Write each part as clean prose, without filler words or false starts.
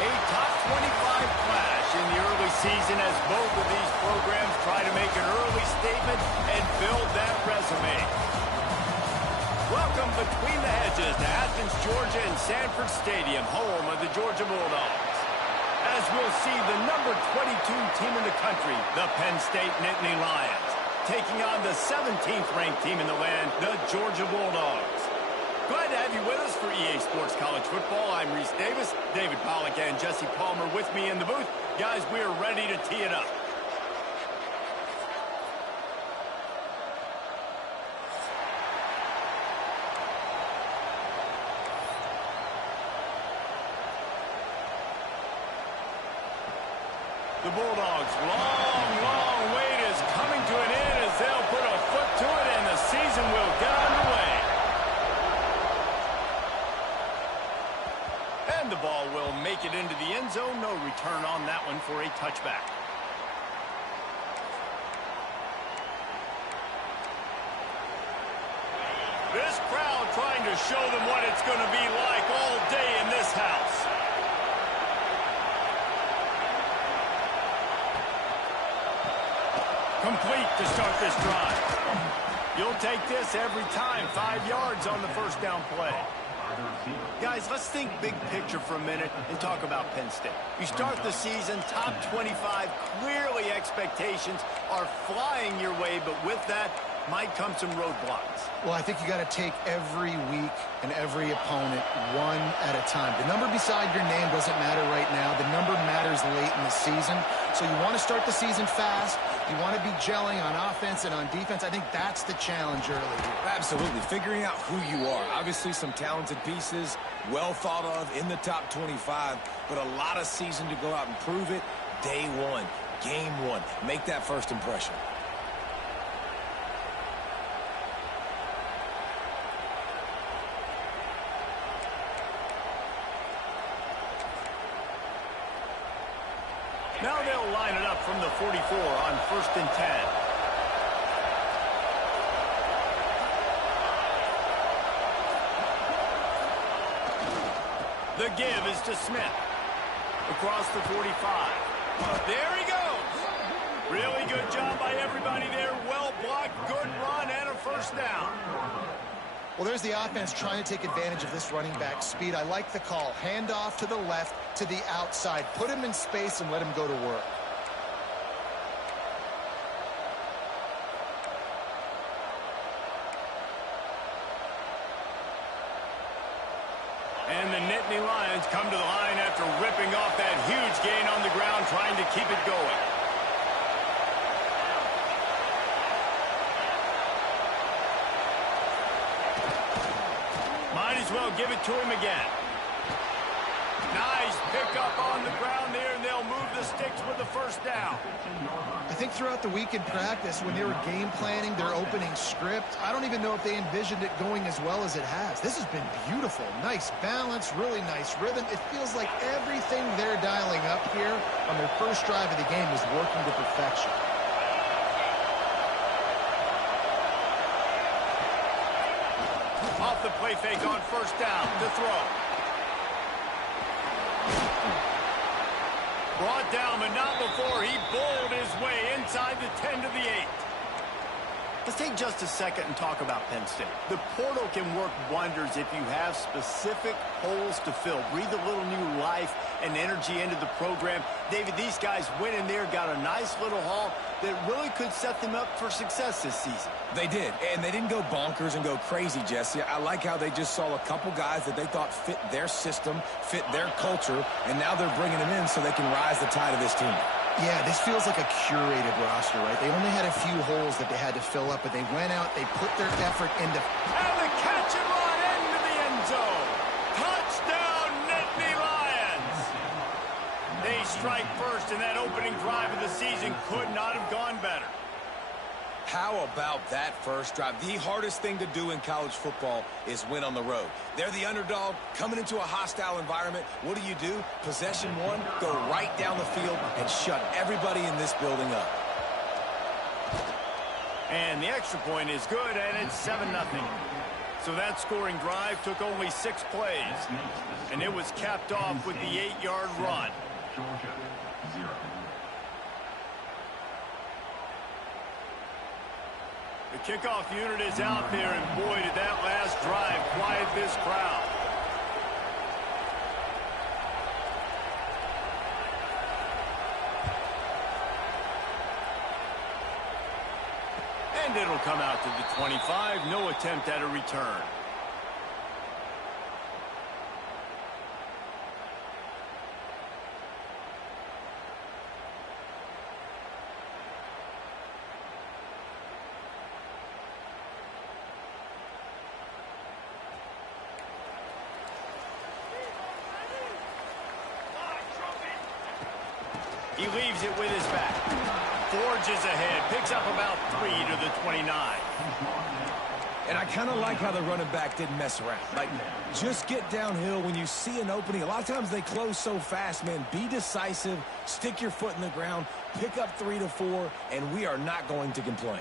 A top 25 clash in the early season as both of these programs try to make an early statement and build that resume. Welcome between the hedges to Athens, Georgia and Sanford Stadium, home of the Georgia Bulldogs. As we'll see the number 22 team in the country, the Penn State Nittany Lions, taking on the 17th ranked team in the land, the Georgia Bulldogs. Glad to have you with us for EA Sports College Football. I'm Reese Davis, David Pollack and Jesse Palmer with me in the booth. Guys, we are ready to tee it up. The Bulldogs' long wait is coming to an end as they'll put a foot to it and the season will get underway. And the ball will make it into the end zone. No return on that one for a touchback. This crowd trying to show them what it's going to be like all day in this house. Complete to start this drive. You'll take this every time. 5 yards on the first down play. Guys, let's think big picture for a minute and talk about Penn State. You start the season, top 25. Clearly expectations are flying your way, but with that might come some roadblocks. Well, I think you got to take every week and every opponent one at a time. The number beside your name doesn't matter right now. The number matters late in the season. So you want to start the season fast. You want to be gelling on offense and on defense. I think that's the challenge early here. Absolutely. Figuring out who you are. Obviously some talented pieces, well thought of in the top 25, but a lot of season to go out and prove it. Day one, game one. Make that first impression. Now they'll line it up from the 44 on 1st and 10. The give is to Smith. Across the 45. There he goes. Really good job by everybody there. Well blocked, good run, and a first down. Well, there's the offense trying to take advantage of this running back speed. I like the call. Hand off to the left, to the outside. Put him in space and let him go to work. And the Nittany Lions come to the line after ripping off that huge gain on the ground, trying to keep it going. Might as well give it to him again. Nice pickup on the ground there, and they'll move the sticks with the first down. I think throughout the week in practice, when they were game planning their opening script, I don't even know if they envisioned it going as well as it has. This has been beautiful. Nice balance, really nice rhythm. It feels like everything they're dialing up here on their first drive of the game is working to perfection. Off the play fake on first down to throw. Brought down, but not before he bowled his way inside the 10 to the 8. Let's take just a second and talk about Penn State. The portal can work wonders if you have specific holes to fill. Breathe a little new life and energy into the program. David, these guys went in there, got a nice little haul that really could set them up for success this season. They did, and they didn't go bonkers and go crazy, Jesse. I like how they just saw a couple guys that they thought fit their system, fit their culture, and now they're bringing them in so they can rise the tide of this team. Yeah, this feels like a curated roster, right? They only had a few holes that they had to fill up, but they went out, they put their effort into... And the catch and run into the end zone. Touchdown, Nittany Lions. They strike first, and that opening drive of the season could not have gone better. How about that first drive? The hardest thing to do in college football is win on the road. They're the underdog coming into a hostile environment. What do? Possession one, go right down the field and shut everybody in this building up. And the extra point is good, and it's 7-0. So that scoring drive took only 6 plays, and it was capped off with the 8-yard run. The kickoff unit is out there, and boy, did that last drive quiet this crowd. And it'll come out to the 25. No attempt at a return. He leaves it with his back. Forges ahead. Picks up about 3 to the 29. And I kind of like how the running back didn't mess around. Like, just get downhill when you see an opening. A lot of times they close so fast, man. Be decisive. Stick your foot in the ground. Pick up 3 to 4, and we are not going to complain.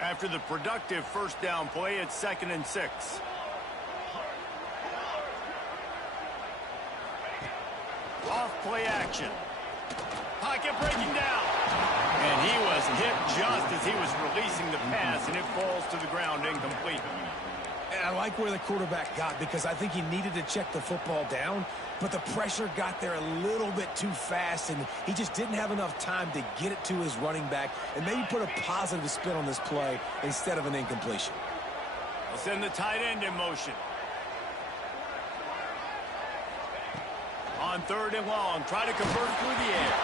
After the productive first down play, it's 2nd and 6. Off play action. Pocket breaking down. And he was hit just as he was releasing the pass, and it falls to the ground incomplete. And I like where the quarterback got, because I think he needed to check the football down, but the pressure got there a little bit too fast, and he just didn't have enough time to get it to his running back and maybe put a positive spin on this play instead of an incompletion. They'll send the tight end in motion. On 3rd and long, try to convert through the air.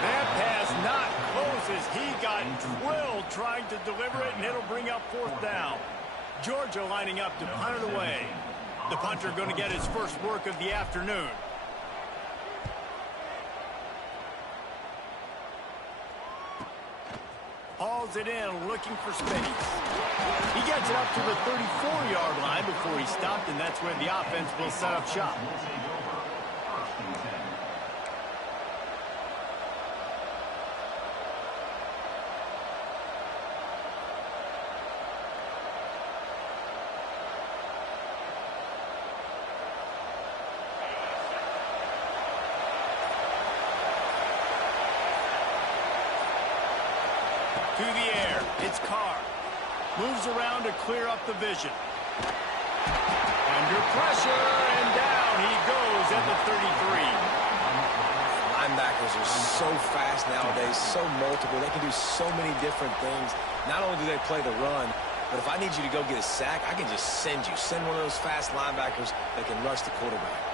That pass not close as he got drilled trying to deliver it, and it'll bring up 4th down. Georgia lining up to punt it away. The punter going to get his first work of the afternoon. Hauls it in, looking for space. He gets it up to the 34-yard line before he stopped, and that's where the offense will set up shop. To the air, it's Carr. Moves around to clear up the vision. Under pressure, and down he goes at the 33. Linebackers are so fast nowadays, so multiple. They can do so many different things. Not only do they play the run, but if I need you to go get a sack, I can just send you. Send one of those fast linebackers that can rush the quarterback.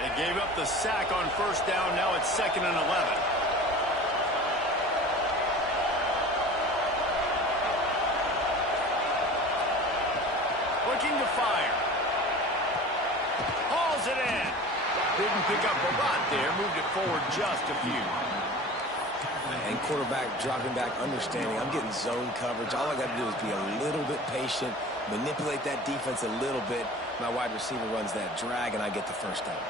They gave up the sack on 1st down. Now it's 2nd and 11. Looking to fire. Hauls it in. Didn't pick up a lot there. Moved it forward just a few. And quarterback dropping back, understanding I'm getting zone coverage. All I got to do is be a little bit patient, manipulate that defense a little bit. My wide receiver runs that drag, and I get the 1st down.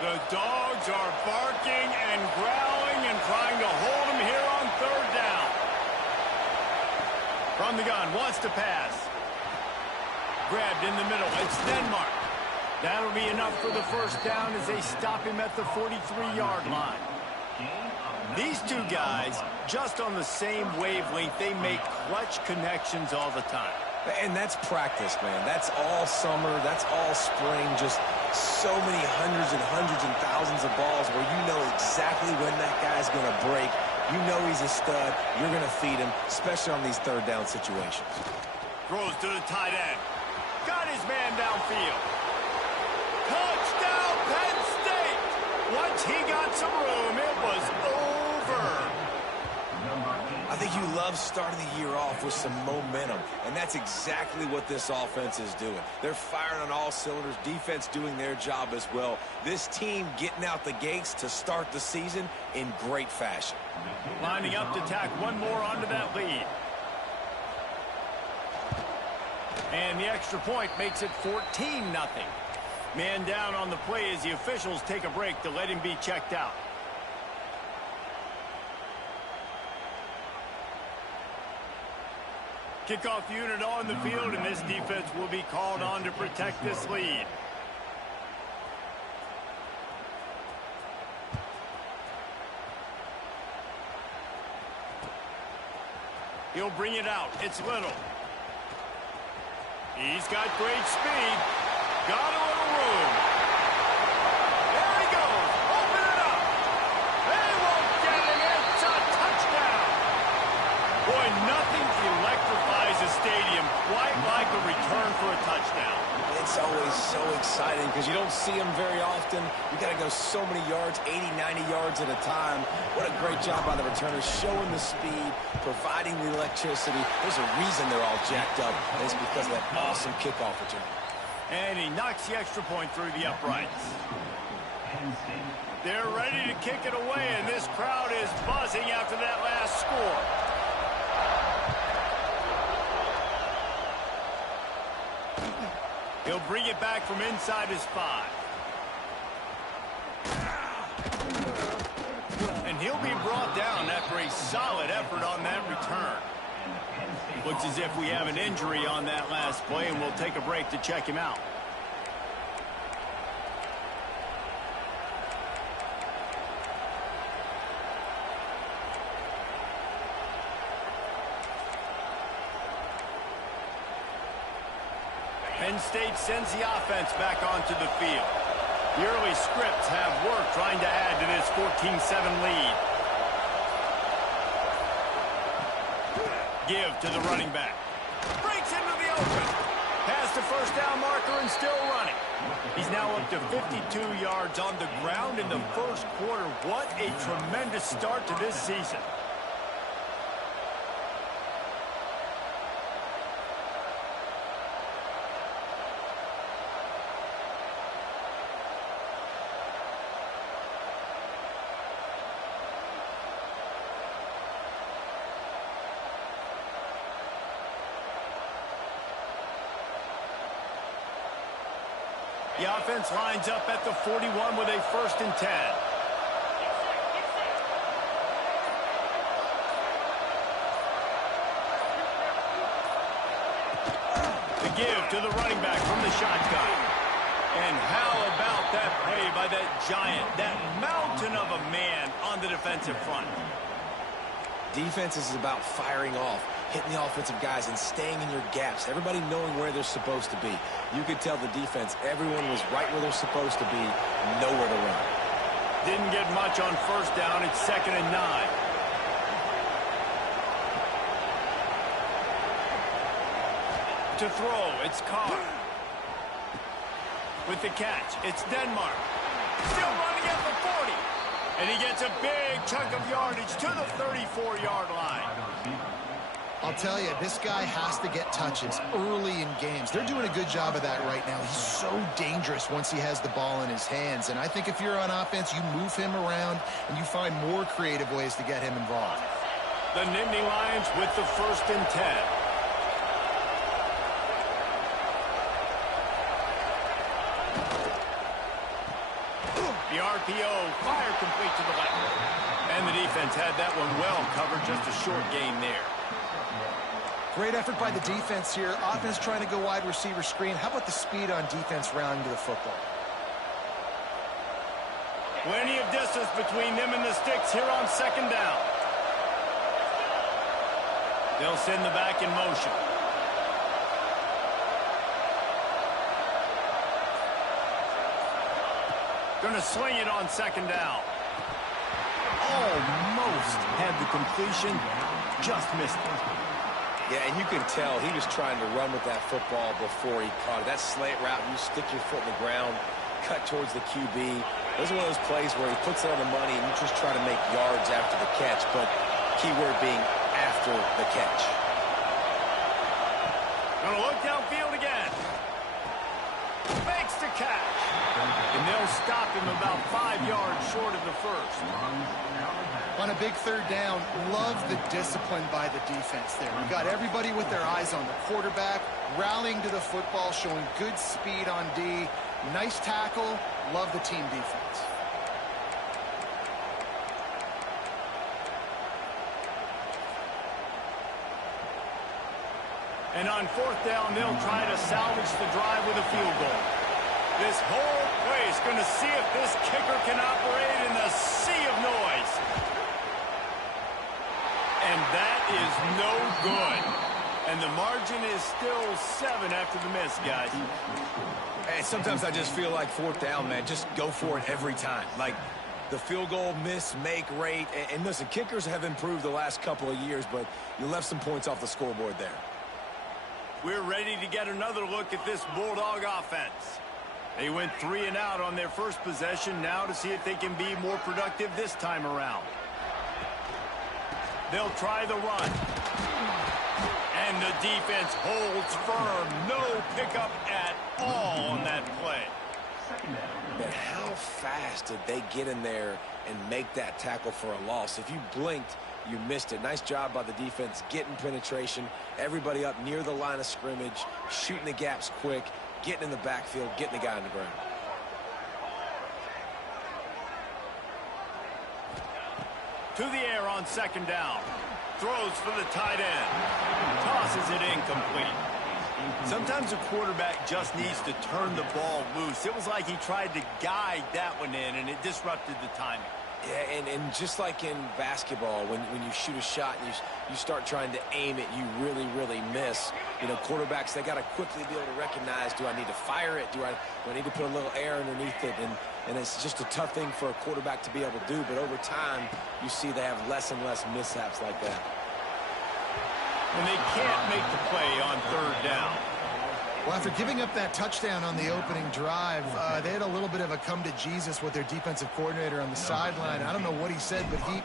The dogs are barking and growling and trying to hold him here on 3rd down. From the gun, wants to pass. Grabbed in the middle, it's Denmark. That'll be enough for the 1st down as they stop him at the 43-yard line. These two guys, just on the same wavelength, they make clutch connections all the time. And that's practice, man. That's all summer. That's all spring. Just so many hundreds and thousands of balls where you know exactly when that guy's going to break. You know he's a stud. You're going to feed him, especially on these 3rd down situations. Throws to the tight end. Got his man downfield. Touchdown, Penn State! Once he got some room, it was over. I think you love starting the year off with some momentum, and that's exactly what this offense is doing. They're firing on all cylinders, defense doing their job as well. This team getting out the gates to start the season in great fashion. Lining up to tack one more onto that lead. And the extra point makes it 14-0. Man down on the play as the officials take a break to let him be checked out. Kickoff unit on the field, and this defense will be called on to protect this lead. He'll bring it out. It's Little. He's got great speed. Got a little room. There he goes. Open it up. They won't get it. It's a touchdown. Boy, nothing electrifies a stadium quite like a return for a touchdown. It's always so exciting because you don't see them very often. You got to go so many yards, 80, 90 yards at a time. What a great job by the returners, showing the speed, providing the electricity. There's a reason they're all jacked up, and it's because of that awesome kickoff return. And he knocks the extra point through the uprights. They're ready to kick it away, and this crowd is buzzing after that last score. He'll bring it back from inside his 5. And he'll be brought down after a solid effort on that return. Looks as if we have an injury on that last play, and we'll take a break to check him out. Penn State sends the offense back onto the field. The early scripts have worked trying to add to this 14-7 lead. Give to the running back. Breaks into the open. Past the first down marker and still running. He's now up to 52 yards on the ground in the first quarter. What a tremendous start to this season. The offense lines up at the 41 with a 1st and 10. The give to the running back from the shotgun. And how about that play by that giant, that mountain of a man on the defensive front? Defense is about firing off, hitting the offensive guys and staying in your gaps. Everybody knowing where they're supposed to be. You could tell the defense, everyone was right where they're supposed to be, nowhere to run. Didn't get much on first down. It's 2nd and 9. To throw, it's Carr. With the catch, it's Denmark. Still running at the 40. And he gets a big chunk of yardage to the 34-yard line. I'll tell you, this guy has to get touches early in games. They're doing a good job of that right now. He's so dangerous once he has the ball in his hands. And I think if you're on offense, you move him around and you find more creative ways to get him involved. The Nittany Lions with the 1st and 10. The RPO, fire complete to the left. And the defense had that one well covered, just a short gain there. Great effort by the defense here. Offense trying to go wide receiver screen. How about the speed on defense rounding to the football? Plenty of distance between them and the sticks here on 2nd down. They'll send the back in motion. Gonna sling it on 2nd down. Almost had the completion, just missed it. Yeah, and you can tell he was trying to run with that football before he caught it. That slant route, you stick your foot in the ground, cut towards the QB. This is one of those plays where he puts it on the money and you just try to make yards after the catch, but key word being after after the catch. Gonna look downfield again. Makes the catch. And they'll stop him about 5 yards short of the first. On a big third down, love the discipline by the defense there. We've got everybody with their eyes on the quarterback, rallying to the football, showing good speed on D. Nice tackle. Love the team defense. And on fourth down, they'll try to salvage the drive with a field goal. This whole place going to see if this kicker can operate in the sea of noise. And that is no good. And the margin is still 7 after the miss, guys. Hey, sometimes I just feel like fourth down, man. Just go for it every time. Like the field goal miss-make rate. And listen, kickers have improved the last couple of years, but you left some points off the scoreboard there. We're ready to get another look at this Bulldog offense. They went 3 and out on their first possession. Now to see if they can be more productive this time around. They'll try the run. And the defense holds firm. No pickup at all on that play. Man, how fast did they get in there and make that tackle for a loss? If you blinked, you missed it. Nice job by the defense getting penetration. Everybody up near the line of scrimmage, shooting the gaps quick, getting in the backfield, getting the guy on the ground. To the air on second down. Throws for the tight end. Tosses it incomplete. Sometimes a quarterback just needs to turn the ball loose. It was like he tried to guide that one in, and it disrupted the timing. Yeah, and just like in basketball, when you shoot a shot and you start trying to aim it, you really, really miss. You know, quarterbacks, they got to quickly be able to recognize, do I need to fire it? Do I need to put a little air underneath it? And it's just a tough thing for a quarterback to be able to do. But over time, you see they have less and less mishaps like that. When they can't make the play on third down. Well, after giving up that touchdown on the opening drive, they had a little bit of a come to Jesus with their defensive coordinator on the sideline. I don't know what he said, but he,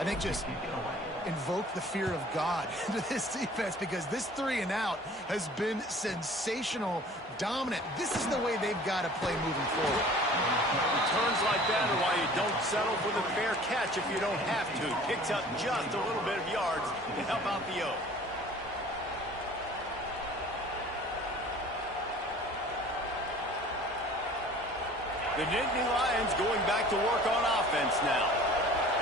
I think, just invoked the fear of God into this defense, because this 3 and out has been sensational, dominant. This is the way they've got to play moving forward. Returns like that are why you don't settle for the fair catch if you don't have to. Picks up just a little bit of yards to help out the O. The Nittany Lions going back to work on offense now.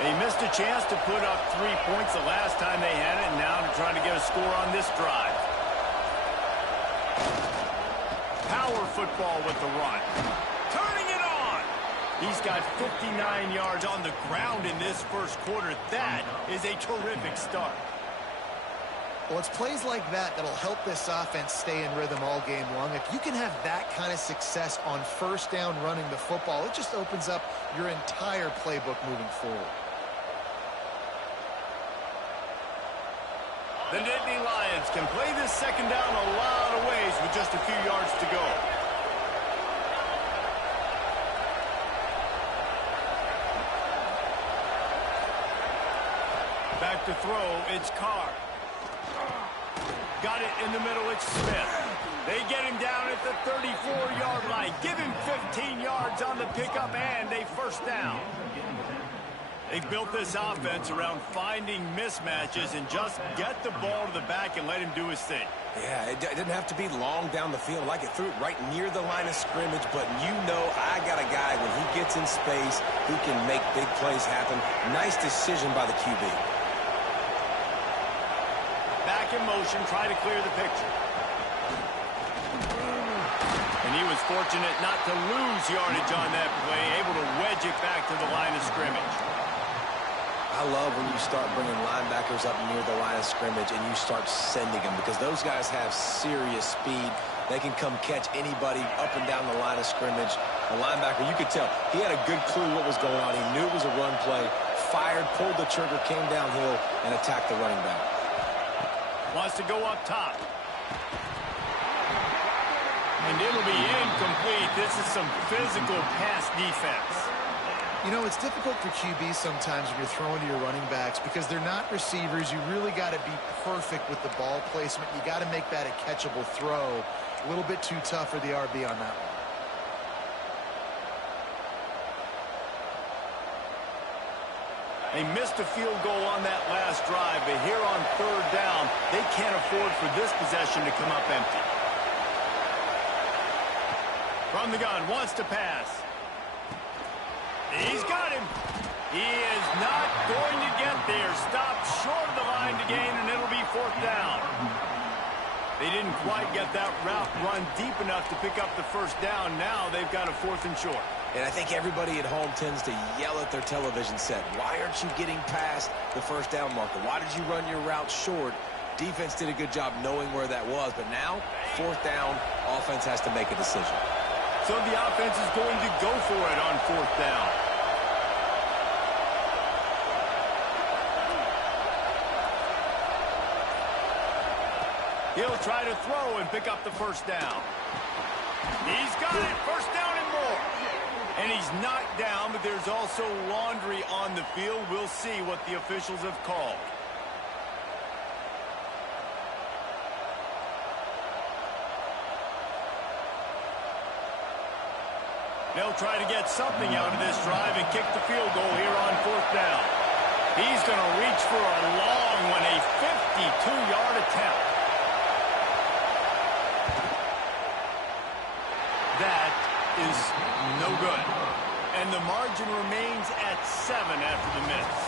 They missed a chance to put up 3 points the last time they had it, and now they're trying to get a score on this drive. Power football with the run. Turning it on. He's got 59 yards on the ground in this first quarter. That is a terrific start. Well, it's plays like that that'll help this offense stay in rhythm all game long. If you can have that kind of success on first down running the football, it just opens up your entire playbook moving forward. The Nittany Lions can play this second down a lot of ways with just a few yards to go. Back to throw, it's Carr. Got it in the middle, it's Smith. They get him down at the 34-yard line. Give him 15 yards on the pickup and a first down. They built this offense around finding mismatches and just get the ball to the back and let him do his thing. Yeah, it didn't have to be long down the field. Like it threw it right near the line of scrimmage, but you know I got a guy when he gets in space who can make big plays happen. Nice decision by the QB. Back in motion, try to clear the picture. And he was fortunate not to lose yardage on that play, able to wedge it back to the line of scrimmage. I love when you start bringing linebackers up near the line of scrimmage and you start sending them, because those guys have serious speed. They can come catch anybody up and down the line of scrimmage. The linebacker, you could tell, he had a good clue what was going on. He knew it was a run play, fired, pulled the trigger, came downhill, and attacked the running back. Wants to go up top. And it'll be incomplete. This is some physical pass defense. You know, it's difficult for QBs sometimes when you're throwing to your running backs because they're not receivers. You really got to be perfect with the ball placement. You got to make that a catchable throw. A little bit too tough for the RB on that one. They missed a field goal on that last drive, but here on third down, they can't afford for this possession to come up empty. From the gun, wants to pass. He's got him. He is not going to get there. Stopped short of the line to gain, and it'll be fourth down. They didn't quite get that route run deep enough to pick up the first down. Now they've got a 4th and short. And I think everybody at home tends to yell at their television set. Why aren't you getting past the first down marker? Why did you run your route short? Defense did a good job knowing where that was. But now, 4th down, offense has to make a decision. So the offense is going to go for it on 4th down. He'll try to throw and pick up the first down. He's got it. First down and more. And he's knocked down, but there's also laundry on the field. We'll see what the officials have called. They'll try to get something out of this drive and kick the field goal here on 4th down. He's going to reach for a long one, a 52-yard attempt. That is no good. And the margin remains at 7 after the minutes.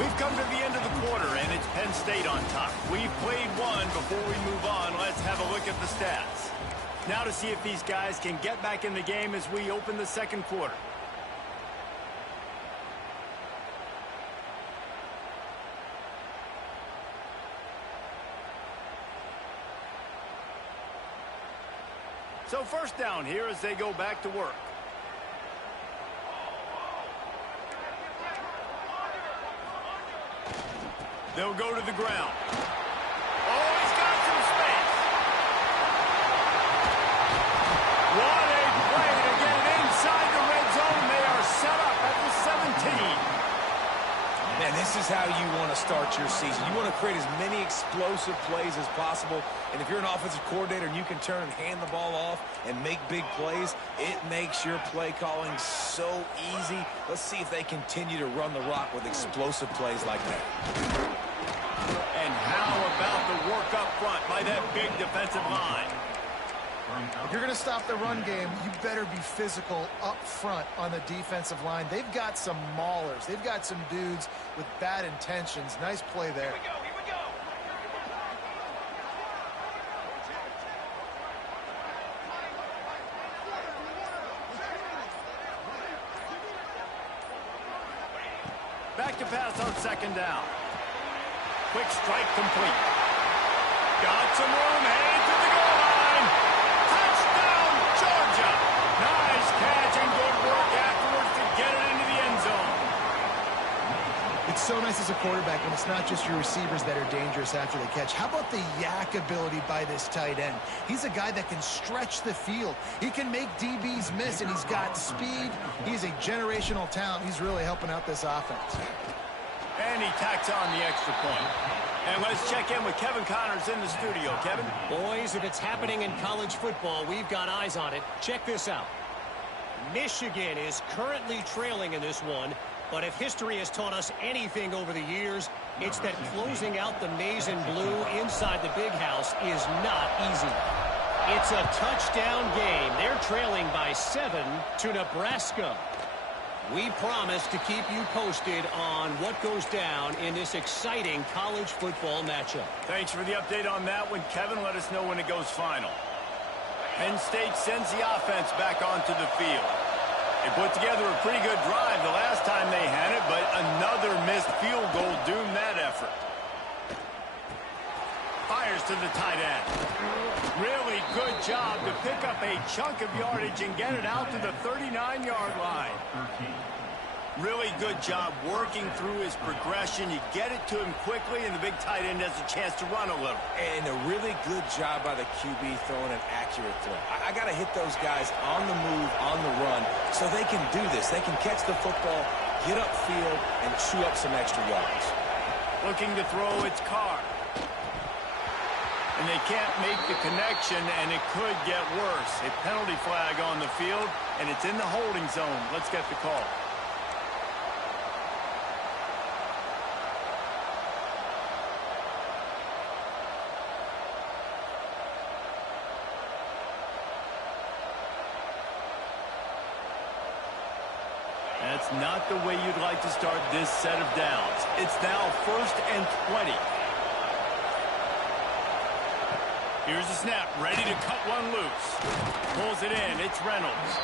We've come to the end of the quarter, and it's Penn State on top. We've played one. Before we move on, let's have a look at the stats. Now to see if these guys can get back in the game as we open the second quarter. So first down here as they go back to work. They'll go to the ground. Oh, he's got some space. What a play to get inside the red zone. They are set up at the 17. Man, this is how you want to start your season. You want to create as many explosive plays as possible. And if you're an offensive coordinator and you can turn and hand the ball off and make big plays, it makes your play calling so easy. Let's see if they continue to run the rock with explosive plays like that. And how about the work up front by that big defensive line? If you're going to stop the run game, you better be physical up front on the defensive line. They've got some maulers. They've got some dudes with bad intentions. Nice play there. Here we go. Back to pass on second down. Quick strike complete. Got some room, headed to the goal line. Touchdown, Georgia. Nice catch and good work afterwards to get it into the end zone. It's so nice as a quarterback when it's not just your receivers that are dangerous after the catch. How about the yak ability by this tight end? He's a guy that can stretch the field. He can make DBs miss, and he's got speed. He's a generational talent. He's really helping out this offense. And he tacks on the extra point. And let's check in with Kevin Connors in the studio. Kevin? Boys, if it's happening in college football, we've got eyes on it. Check this out. Michigan is currently trailing in this one, but if history has taught us anything over the years, it's that closing out the maize and blue inside the big house is not easy. It's a touchdown game. They're trailing by 7 to Nebraska. We promise to keep you posted on what goes down in this exciting college football matchup. Thanks for the update on that one, Kevin. Let us know when it goes final. Penn State sends the offense back onto the field. They put together a pretty good drive the last time they had it, but another missed field goal doomed that effort. Fires to the tight end. Really good job to pick up a chunk of yardage and get it out to the 39-yard line. Really good job working through his progression. You get it to him quickly, and the big tight end has a chance to run a little. And a really good job by the QB throwing an accurate throw. I got to hit those guys on the move, on the run, so they can do this. They can catch the football, get upfield, and chew up some extra yards. Looking to throw, it's Carr. And they can't make the connection, and it could get worse. A penalty flag on the field, and it's in the holding zone. Let's get the call. That's not the way you'd like to start this set of downs. It's now 1st and 20. Here's the snap, ready to cut one loose. Pulls it in, it's Reynolds.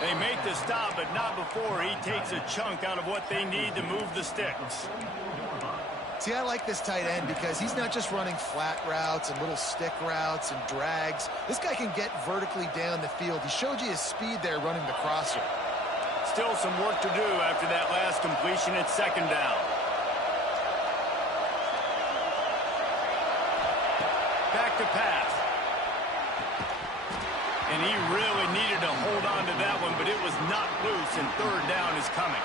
They make the stop, but not before he takes a chunk out of what they need to move the sticks. See, I like this tight end because he's not just running flat routes and little stick routes and drags. This guy can get vertically down the field. He showed you his speed there running the crosser. Still some work to do after that last completion at 2nd down. Back to pass. And he really needed to hold on to that one, but it was not loose, and 3rd down is coming.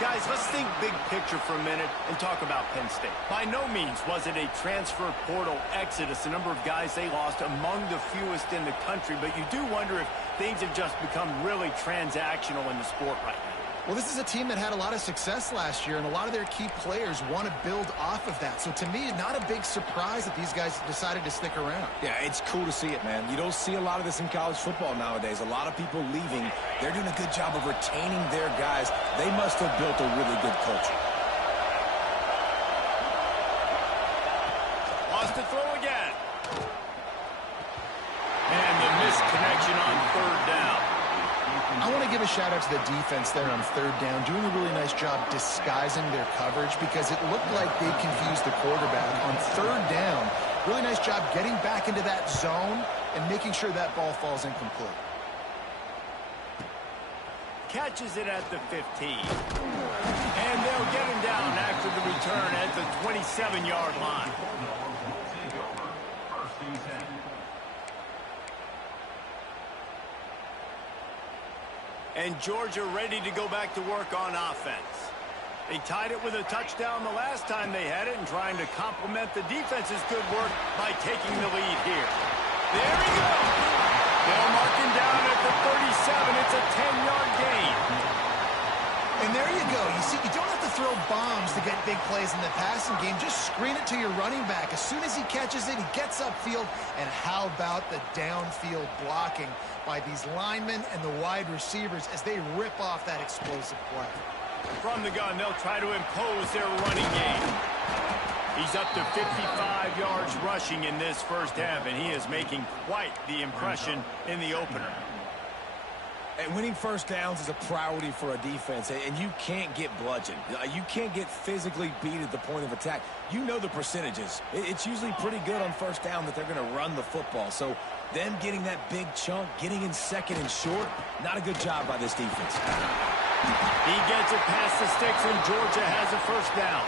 Guys, let's think big picture for a minute and talk about Penn State. By no means was it a transfer portal exodus, the number of guys they lost among the fewest in the country, but you do wonder if things have just become really transactional in the sport right now. Well, this is a team that had a lot of success last year, and a lot of their key players want to build off of that. So to me, not a big surprise that these guys decided to stick around. Yeah, it's cool to see it, man. You don't see a lot of this in college football nowadays. A lot of people leaving. They're doing a good job of retaining their guys. They must have built a really good culture. Lost to throw again. And the missed connection on 3rd down. I want to give a shout-out to the defense there on 3rd down, doing a really nice job disguising their coverage because it looked like they confused the quarterback. On 3rd down, really nice job getting back into that zone and making sure that ball falls incomplete. Catches it at the 15. And they'll get him down after the return at the 27-yard line. And Georgia ready to go back to work on offense. They tied it with a touchdown the last time they had it and trying to complement the defense's good work by taking the lead here. There he goes. They'll mark him down at the 37. It's a 10-yard gain. And there you go. You see, you don't have to throw bombs to get big plays in the passing game. Just screen it to your running back. As soon as he catches it, he gets upfield. And how about the downfield blocking by these linemen and the wide receivers as they rip off that explosive play. From the gun, they'll try to impose their running game. He's up to 55 yards rushing in this 1st half, and he is making quite the impression in the opener. And winning 1st downs is a priority for a defense, and you can't get bludgeoned. You can't get physically beat at the point of attack. You know the percentages. It's usually pretty good on 1st down that they're going to run the football. So them getting that big chunk, getting in 2nd and short, not a good job by this defense. He gets it past the sticks, and Georgia has a 1st down.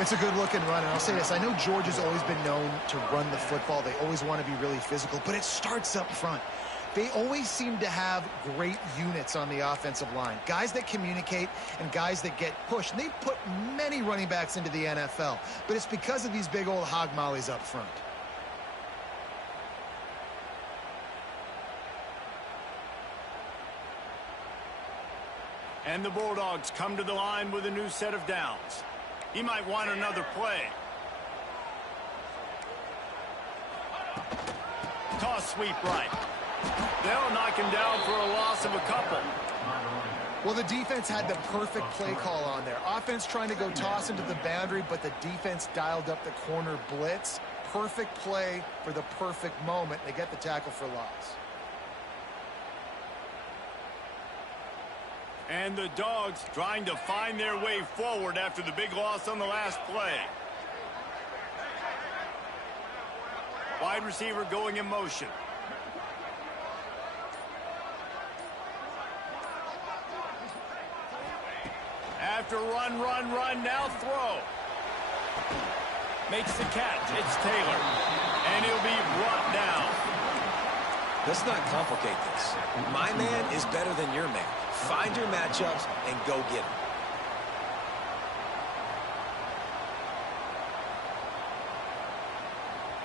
It's a good-looking run, and I'll say this. I know Georgia's always been known to run the football. They always want to be really physical, but it starts up front. They always seem to have great units on the offensive line. Guys that communicate and guys that get pushed. And they've put many running backs into the NFL, but it's because of these big old hog mollies up front. And the Bulldogs come to the line with a new set of downs. He might want another play. Toss sweep right. They'll knock him down for a loss of a couple. Well, the defense had the perfect play call on there. Offense trying to go toss into the boundary, but the defense dialed up the corner blitz. Perfect play for the perfect moment. They get the tackle for loss. And the Dogs trying to find their way forward after the big loss on the last play. Wide receiver going in motion. after run, now throw. Makes the catch. It's Taylor. And he'll be brought down. Let's not complicate this. My man is better than your man. Find your matchups and go get them.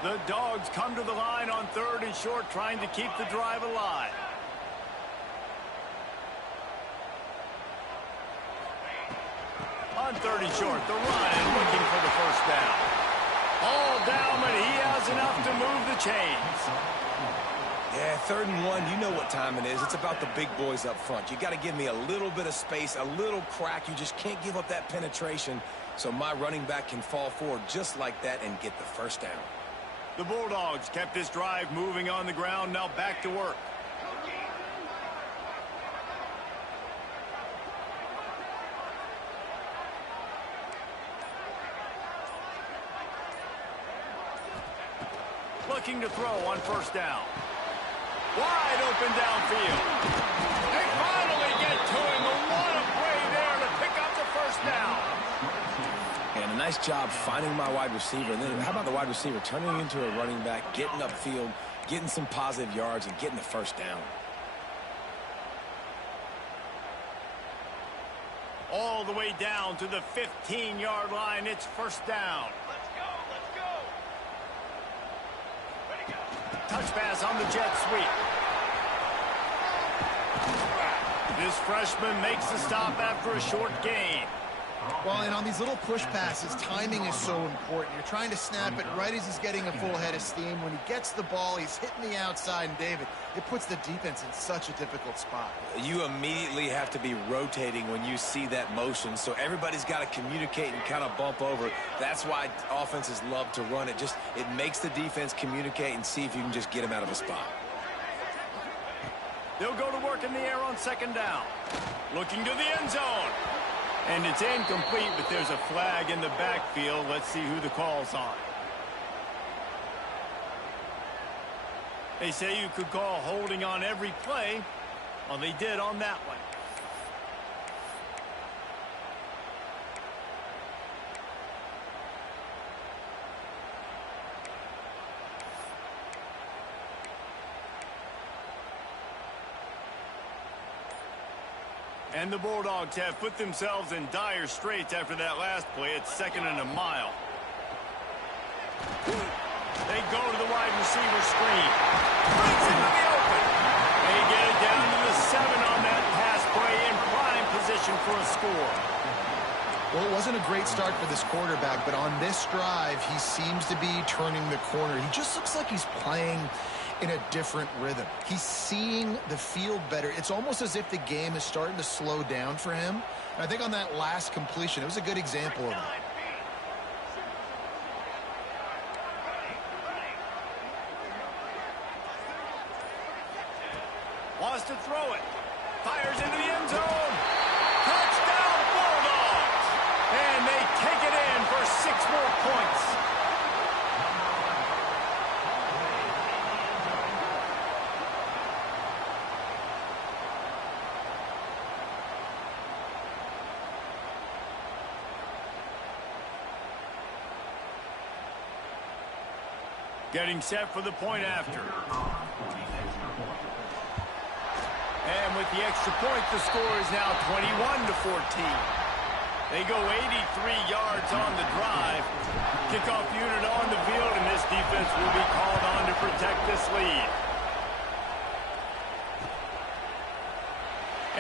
The Dogs come to the line on 3rd and short, trying to keep the drive alive. On 3rd and short, the run and looking for the first down. All down, but he has enough to move the chains. Yeah, 3rd and 1, you know what time it is. It's about the big boys up front. You got to give me a little bit of space, a little crack. You just can't give up that penetration, so my running back can fall forward just like that and get the first down. The Bulldogs kept this drive moving on the ground, now back to work. Looking to throw on first down. Wide open downfield. They finally get to him. What a play there to pick up the first down. And a nice job finding my wide receiver. And then how about the wide receiver turning into a running back, getting upfield, getting some positive yards, and getting the first down. All the way down to the 15-yard line. It's first down. Touch pass on the jet sweep. This freshman makes the stop after a short gain. Well, and on these little push passes, timing is so important. You're trying to snap it right as he's getting a full head of steam. When he gets the ball, he's hitting the outside, and David, it puts the defense in such a difficult spot. You immediately have to be rotating when you see that motion, so everybody's got to communicate and kind of bump over. That's why offenses love to run it. It makes the defense communicate and see if you can just get him out of a spot. They'll go to work in the air on second down. Looking to the end zone. And it's incomplete, but there's a flag in the backfield. Let's see who the call's on. They say you could call holding on every play. Well, they did on that one. And the Bulldogs have put themselves in dire straits after that last play. It's 2nd and a mile. They go to the wide receiver screen. Runs into the open. They get it down to the 7 on that pass play in prime position for a score. Well, it wasn't a great start for this quarterback, but on this drive, he seems to be turning the corner. He just looks like he's playing in a different rhythm. He's seeing the field better. It's almost as if the game is starting to slow down for him. And I think on that last completion, it was a good example of that. Wants to throw it. Fires into the end zone. Touchdown Bulldogs. And they take it in for 6 more points. Getting set for the point after. And with the extra point, the score is now 21-14. They go 83 yards on the drive. Kickoff unit on the field, and this defense will be called on to protect this lead.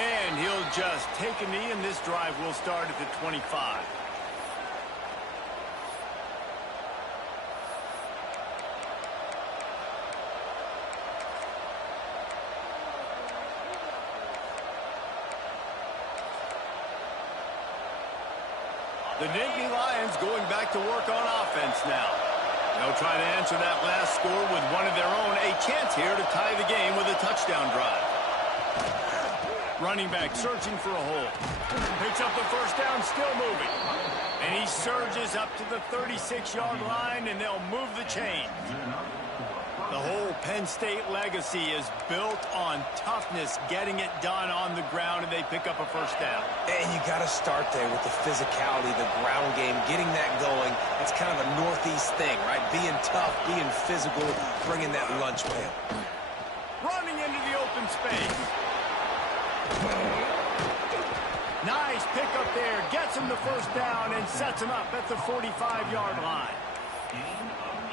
And he'll just take a knee, and this drive will start at the 25. The Nittany Lions going back to work on offense now. They'll try to answer that last score with one of their own. A chance here to tie the game with a touchdown drive. Running back searching for a hole. Picks up the first down, still moving. And he surges up to the 36-yard line, and they'll move the chain. The whole Penn State legacy is built on toughness, getting it done on the ground, and they pick up a first down. And you got to start there with the physicality, the ground game, getting that going. That's kind of a Northeast thing, right? Being tough, being physical, bringing that lunch pail. Running into the open space. Nice pickup there. Gets him the first down and sets him up at the 45-yard line.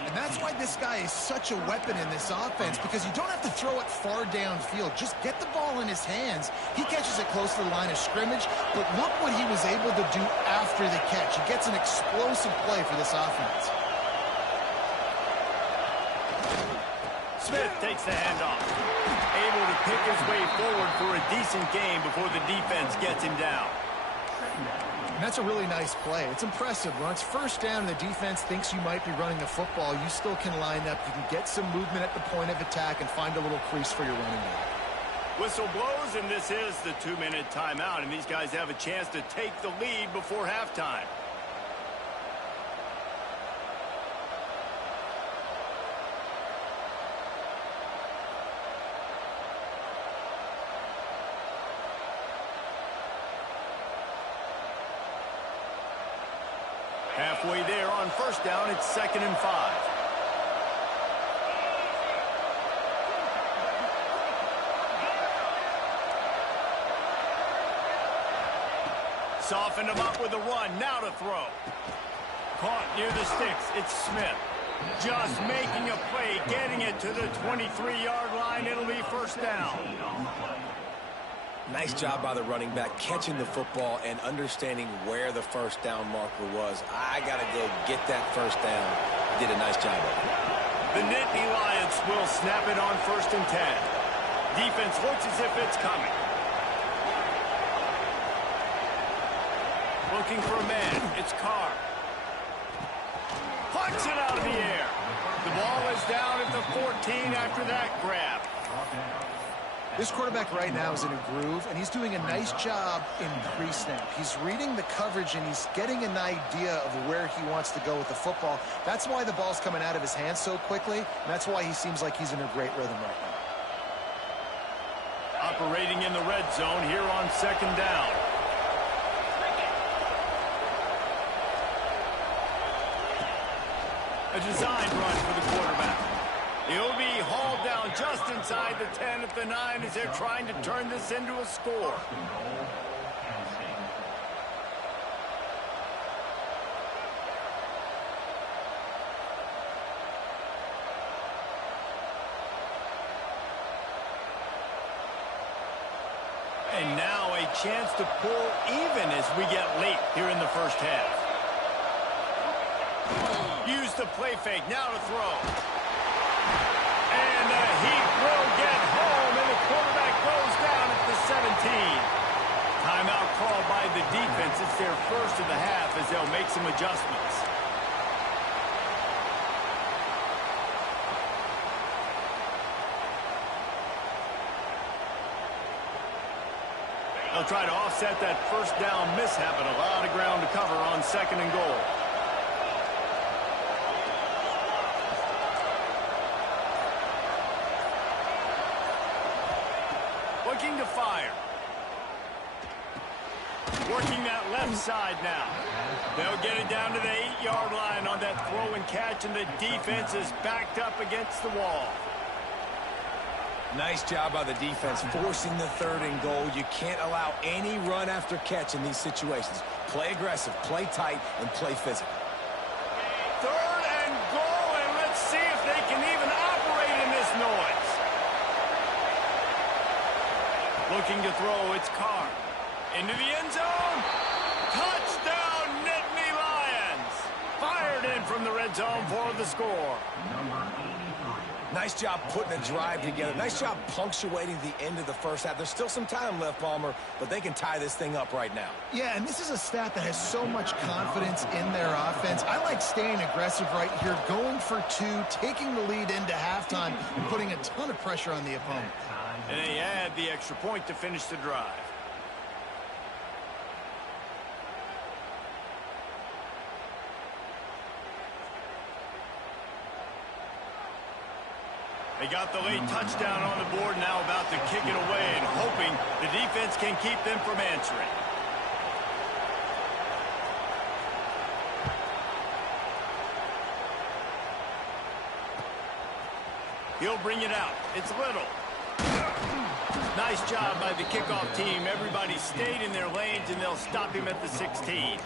And that's why this guy is such a weapon in this offense, because you don't have to throw it far downfield. Just get the ball in his hands. He catches it close to the line of scrimmage, but look what he was able to do after the catch. He gets an explosive play for this offense. Smith takes the handoff. Able to pick his way forward for a decent game before the defense gets him down. And that's a really nice play. It's impressive. When it's first down and the defense thinks you might be running the football, you still can line up. You can get some movement at the point of attack and find a little crease for your running back. Whistle blows, and this is the 2-minute timeout, and these guys have a chance to take the lead before halftime. Halfway there on first down, it's 2nd and 5. Softened him up with a run, now to throw. Caught near the sticks, it's Smith. Just making a play, getting it to the 23-yard line, it'll be first down. Nice job by the running back, catching the football and understanding where the first down marker was. I got to go get that first down. Did a nice job of it. The Nittany Lions will snap it on 1st and 10. Defense looks as if it's coming. Looking for a man. It's Carr. Punts it out of the air. The ball is down at the 14 after that grab. This quarterback right now is in a groove, and he's doing a nice job in pre-snap. He's reading the coverage, and he's getting an idea of where he wants to go with the football. That's why the ball's coming out of his hands so quickly, and that's why he seems like he's in a great rhythm right now. Operating in the red zone here on 2nd down. A design run for the quarterback. He'll be hauled down just inside the 10 at the 9 as they're trying to turn this into a score. And now a chance to pull even as we get late here in the first half. Use the play fake, now to throw. And he will get home, and the quarterback goes down at the 17. Timeout called by the defense. It's their first of the half as they'll make some adjustments. They'll try to offset that first down mishap, and a lot of ground to cover on 2nd and goal. Looking to fire. Working that left side now. They'll get it down to the 8-yard line on that throw and catch, and the defense is backed up against the wall. Nice job by the defense, forcing the 3rd and goal. You can't allow any run after catch in these situations. Play aggressive, play tight, and play physical. 3rd and goal, and let's see if they can even operate in this noise. Looking to throw, it's Carr. Into the end zone. Touchdown, Nittany Lions. Fired in from the red zone for the score. Nice job putting a drive together. Nice job punctuating the end of the first half. There's still some time left, Palmer, but they can tie this thing up right now. Yeah, and this is a staff that has so much confidence in their offense. I like staying aggressive right here, going for 2, taking the lead into halftime, and putting a ton of pressure on the opponent. And they add the extra point to finish the drive. They got the late touchdown on the board, now about to kick it away and hoping the defense can keep them from answering. He'll bring it out. It's Little. Nice job by the kickoff team. Everybody stayed in their lanes, and they'll stop him at the 16.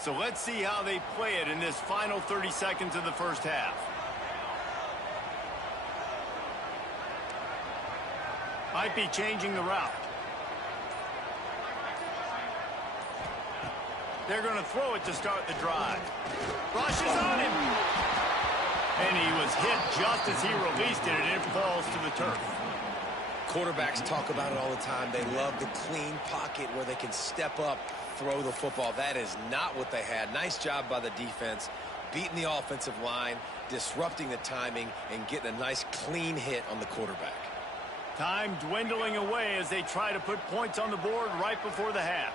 So let's see how they play it in this final 30 seconds of the first half. Might be changing the route. They're going to throw it to start the drive. Rushes on him. And he was hit just as he released it, and it falls to the turf. Quarterbacks talk about it all the time. They love the clean pocket where they can step up, throw the football. That is not what they had. Nice job by the defense, beating the offensive line, disrupting the timing, and getting a nice clean hit on the quarterback. Time dwindling away as they try to put points on the board right before the half.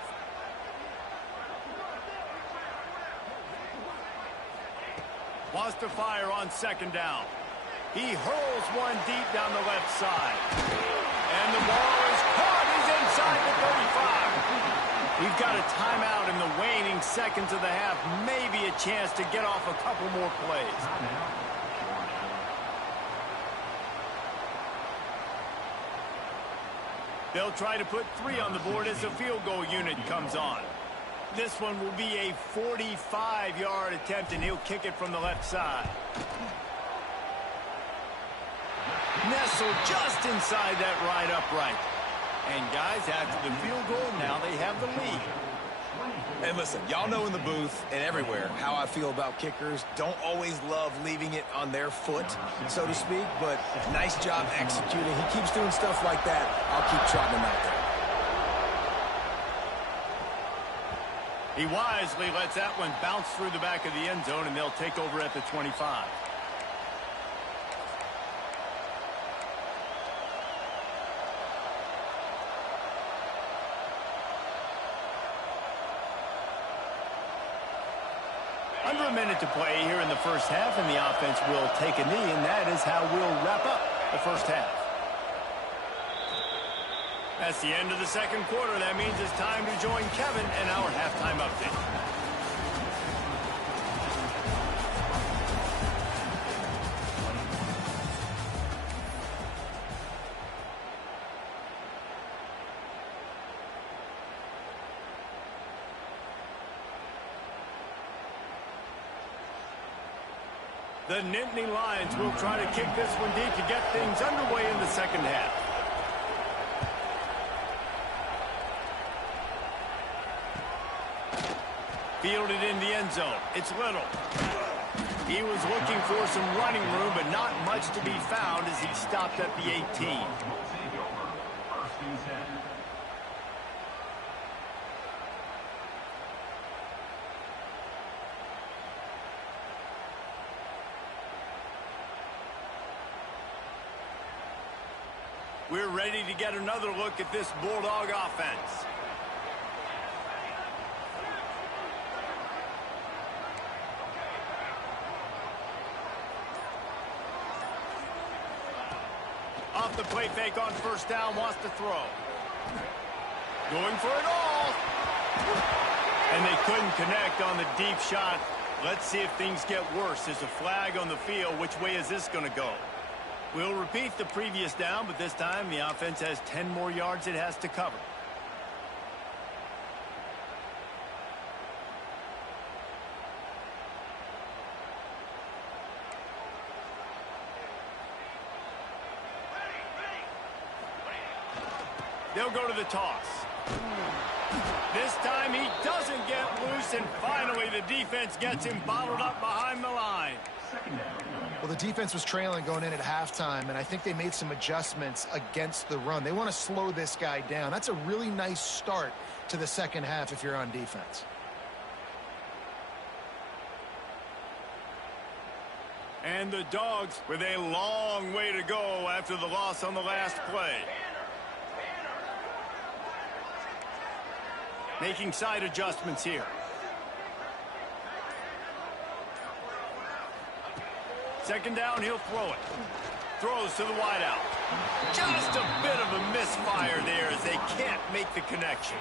Wants to fire on second down. He hurls one deep down the left side. And the ball is caught. He's inside the 35. We've got a timeout in the waning seconds of the half. Maybe a chance to get off a couple more plays. They'll try to put 3 on the board as the field goal unit comes on. This one will be a 45-yard attempt, and he'll kick it from the left side. Nestled just inside that right upright. And, guys, after the field goal, now they have the lead. And listen, y'all know in the booth and everywhere how I feel about kickers. Don't always love leaving it on their foot, so to speak, but nice job executing. He keeps doing stuff like that. I'll keep trotting him out there. He wisely lets that one bounce through the back of the end zone, and they'll take over at the 25. Under a minute to play here in the first half, and the offense will take a knee, and that is how we'll wrap up the first half. That's the end of the second quarter. That means it's time to join Kevin and our halftime update. The Nittany Lions will try to kick this one deep to get things underway in the second half. Fielded in the end zone. It's Little. He was looking for some running room, but not much to be found as he stopped at the 18. We're ready to get another look at this Bulldog offense. Off the play fake on first down, wants to throw. Going for it all. And they couldn't connect on the deep shot. Let's see if things get worse. There's a flag on the field. Which way is this going to go? We'll repeat the previous down, but this time the offense has 10 more yards it has to cover. They'll go to the toss. This time he doesn't get loose, and finally the defense gets him bottled up behind the line. Well, the defense was trailing going in at halftime, and I think they made some adjustments against the run. They want to slow this guy down. That's a really nice start to the second half if you're on defense. And the Dogs with a long way to go after the loss on the last play. Making side adjustments here. Second down, he'll throw it. Throws to the wideout. Just a bit of a misfire there as they can't make the connection.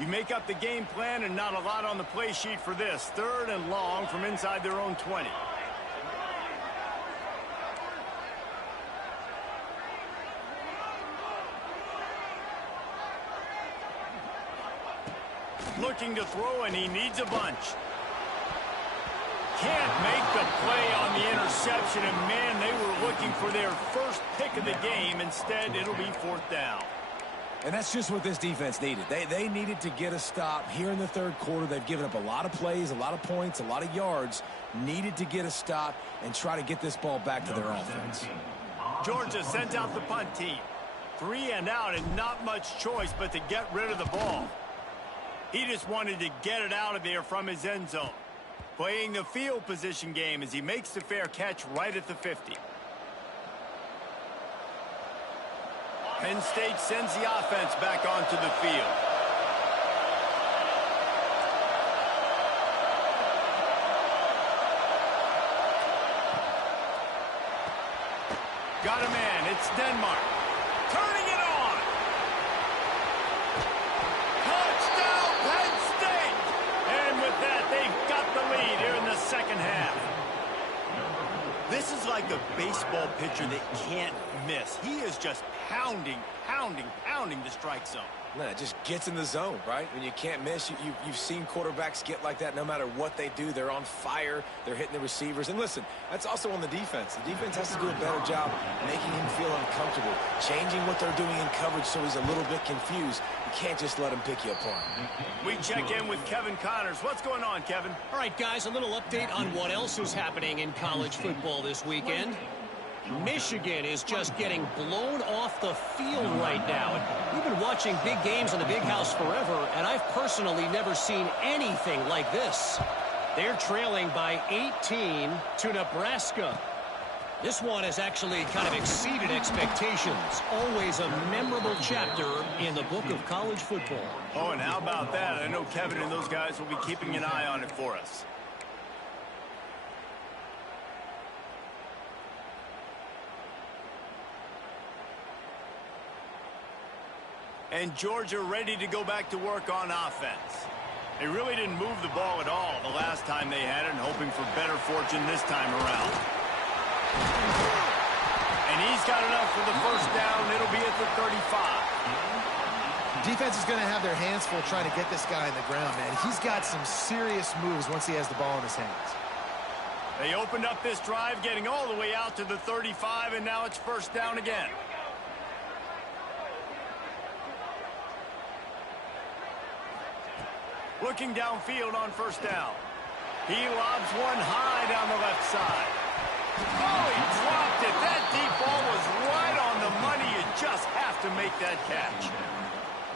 You make up the game plan and not a lot on the play sheet for this. Third and long from inside their own 20. Looking to throw, and he needs a bunch. Can't make the play on the interception, and man, they were looking for their first pick of the game. Instead, it'll be fourth down. And that's just what this defense needed. They needed to get a stop here in the third quarter. They've given up a lot of plays, a lot of points, a lot of yards. Needed to get a stop and try to get this ball back to their offense. Georgia sent out the punt team. 3 and out and not much choice but to get rid of the ball. He just wanted to get it out of there from his end zone. Playing the field position game as he makes the fair catch right at the 50. Penn State sends the offense back onto the field. Got a man. It's Denmark. Turning it on. Touchdown, Penn State. And with that, they've got the lead here in the second half. This is like a baseball pitcher that can't miss. He is just pounding the strike zone. No, it just gets in the zone, right? When you can't miss, you've seen quarterbacks get like that no matter what they do. They're on fire. They're hitting the receivers. And listen, that's also on the defense. The defense has to do a better job making him feel uncomfortable, changing what they're doing in coverage so he's a little bit confused. You can't just let him pick you apart. We check in with Kevin Connors. What's going on, Kevin? All right, guys, a little update on what else is happening in college football this weekend. Michigan is just getting blown off the field right now. We've been watching big games in the Big House forever, and I've personally never seen anything like this. They're trailing by 18 to Nebraska. This one has actually kind of exceeded expectations. Always a memorable chapter in the book of college football. Oh, and how about that? I know Kevin and those guys will be keeping an eye on it for us. And Georgia ready to go back to work on offense. They really didn't move the ball at all the last time they had it, and hoping for better fortune this time around. And he's got enough for the first down. It'll be at the 35. Defense is going to have their hands full trying to get this guy in the ground, man. He's got some serious moves once he has the ball in his hands. They opened up this drive, getting all the way out to the 35, and now it's first down again. Looking downfield on first down. He lobs one high down the left side. Oh, he dropped it. That deep ball was right on the money. You just have to make that catch.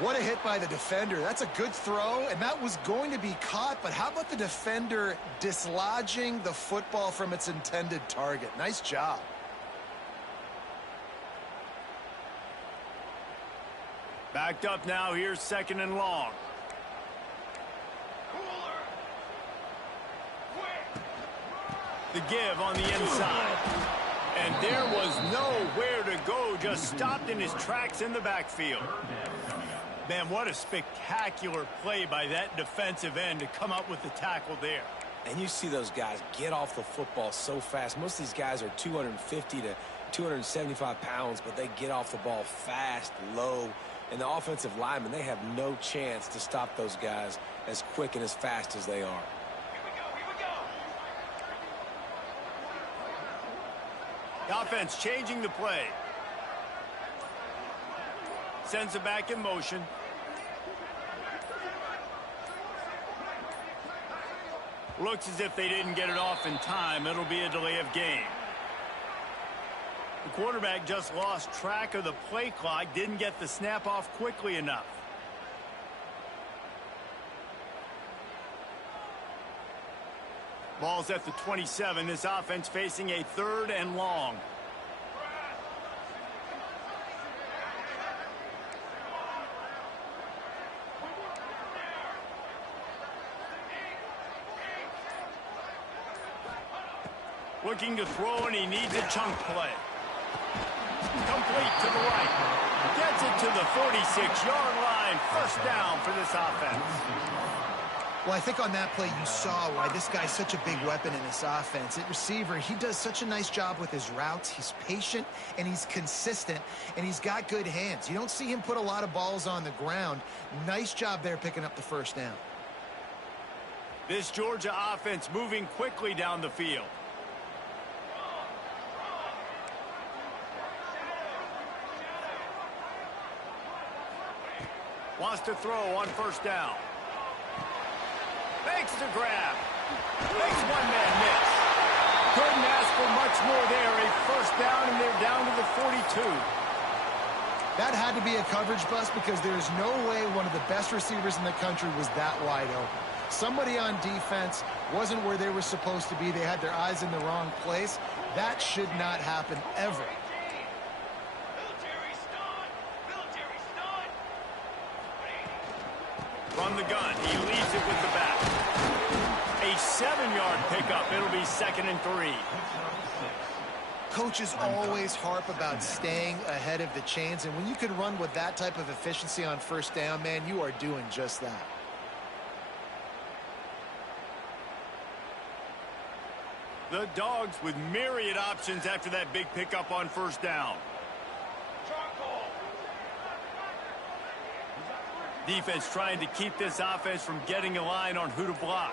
What a hit by the defender. That's a good throw, and that was going to be caught, but how about the defender dislodging the football from its intended target? Nice job. Backed up now. Here's second and long. The give on the inside. And there was nowhere to go, just stopped in his tracks in the backfield. Man, what a spectacular play by that defensive end to come up with the tackle there. And you see those guys get off the football so fast. Most of these guys are 250 to 275 pounds, but they get off the ball fast, low. And the offensive linemen, they have no chance to stop those guys as quick and as fast as they are. The offense changing the play. Sends it back in motion. Looks as if they didn't get it off in time. It'll be a delay of game. The quarterback just lost track of the play clock. Didn't get the snap off quickly enough. Ball's at the 27. This offense facing a 3rd and long. Looking to throw, and he needs a chunk play. Complete to the right. Gets it to the 46-yard line. First down for this offense. Well, I think on that play you saw why this guy's such a big weapon in this offense. At receiver, he does such a nice job with his routes. He's patient, and he's consistent, and he's got good hands. You don't see him put a lot of balls on the ground. Nice job there picking up the first down. This Georgia offense moving quickly down the field. Wants to throw on first down. Makes the grab. Makes one-man miss. Couldn't ask for much more there. A first down, and they're down to the 42. That had to be a coverage bust because there's no way one of the best receivers in the country was that wide open. Somebody on defense wasn't where they were supposed to be. They had their eyes in the wrong place. That should not happen ever. From the gun, he leaves it with the back. A 7-yard pickup. It'll be 2nd and 3. Coaches always harp about staying ahead of the chains, and when you can run with that type of efficiency on first down, man, you are doing just that. The Dogs with myriad options after that big pickup on first down. Defense trying to keep this offense from getting a line on who to block.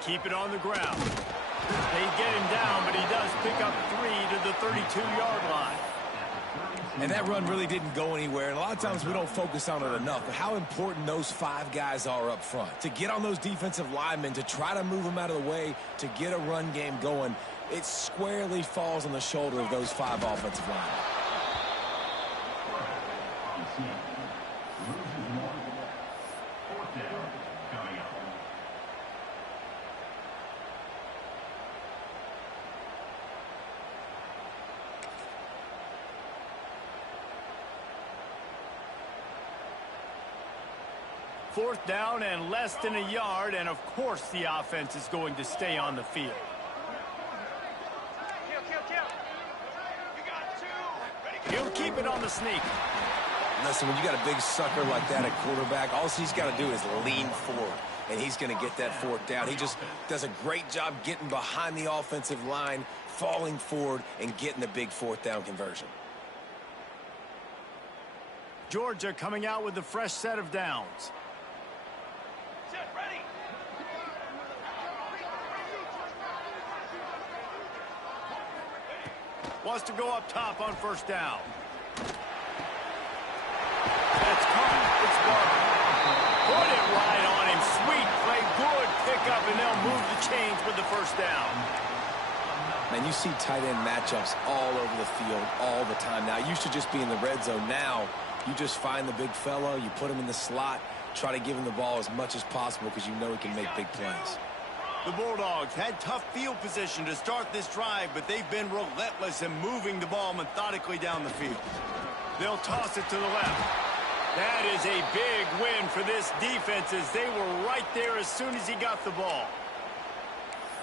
Keep it on the ground. They get him down, but he does pick up 3 to the 32-yard line. And that run really didn't go anywhere. And a lot of times we don't focus on it enough. But how important those 5 guys are up front. To get on those defensive linemen, to try to move them out of the way, to get a run game going, it squarely falls on the shoulder of those 5 offensive linemen. Fourth down and less than a yard, and of course the offense is going to stay on the field. He'll keep it on the sneak. Listen, when you got a big sucker like that at quarterback, all he's got to do is lean forward, and he's going to get that 4th down. He just does a great job getting behind the offensive line, falling forward, and getting the big 4th down conversion. Georgia coming out with a fresh set of downs. Wants to go up top on first down. That's caught. It's Barber. Put it right on him. Sweet play. Good pickup, and they'll move the chains with the first down. Man, you see tight end matchups all over the field all the time now. It used to just be in the red zone. Now you just find the big fella, you put him in the slot, try to give him the ball as much as possible because you know he can make big plays. The Bulldogs had tough field position to start this drive, but they've been relentless in moving the ball methodically down the field. They'll toss it to the left. That is a big win for this defense as they were right there as soon as he got the ball.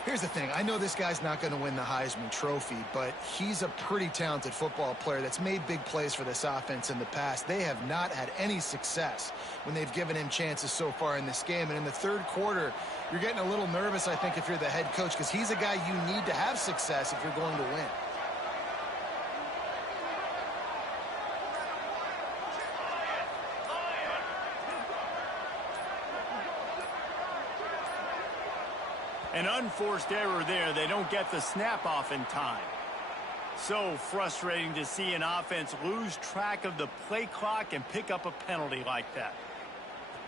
Here's the thing. I know this guy's not going to win the Heisman Trophy, but he's a pretty talented football player that's made big plays for this offense in the past. They have not had any success when they've given him chances so far in this game. And in the third quarter, you're getting a little nervous, I think, if you're the head coach, because he's a guy you need to have success if you're going to win. An unforced error there. They don't get the snap off in time. So frustrating to see an offense lose track of the play clock and pick up a penalty like that.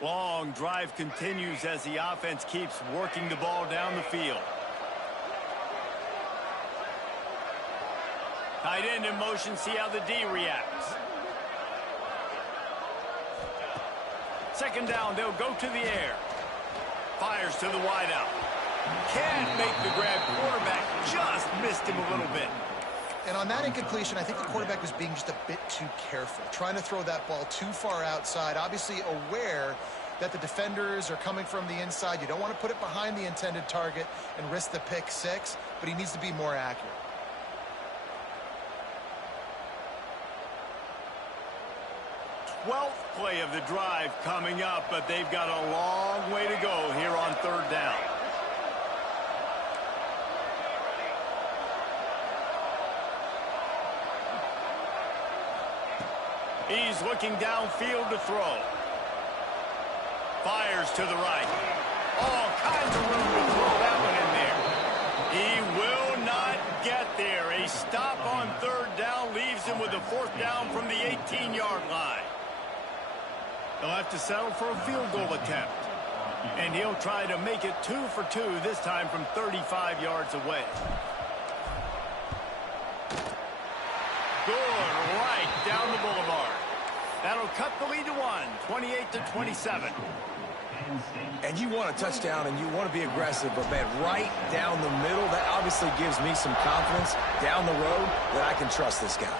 Long drive continues as the offense keeps working the ball down the field. Tight end in motion, see how the D reacts. Second down, they'll go to the air. Fires to the wideout. Can't make the grab. Quarterback just missed him a little bit. And on that incompletion, I think the quarterback was being just a bit too careful, trying to throw that ball too far outside, obviously aware that the defenders are coming from the inside. You don't want to put it behind the intended target and risk the pick six, but he needs to be more accurate. Twelfth play of the drive coming up, but they've got a long way to go here on third down. He's looking downfield to throw. Fires to the right. All kinds of room to throw that one in there. He will not get there. A stop on third down leaves him with a fourth down from the 18-yard line. He'll have to settle for a field goal attempt. And he'll try to make it 2 for 2, this time from 35 yards away. Good, right down the boulevard. That'll cut the lead to 28-27. And you want a touchdown and you want to be aggressive, but man, right down the middle, that obviously gives me some confidence down the road that I can trust this guy.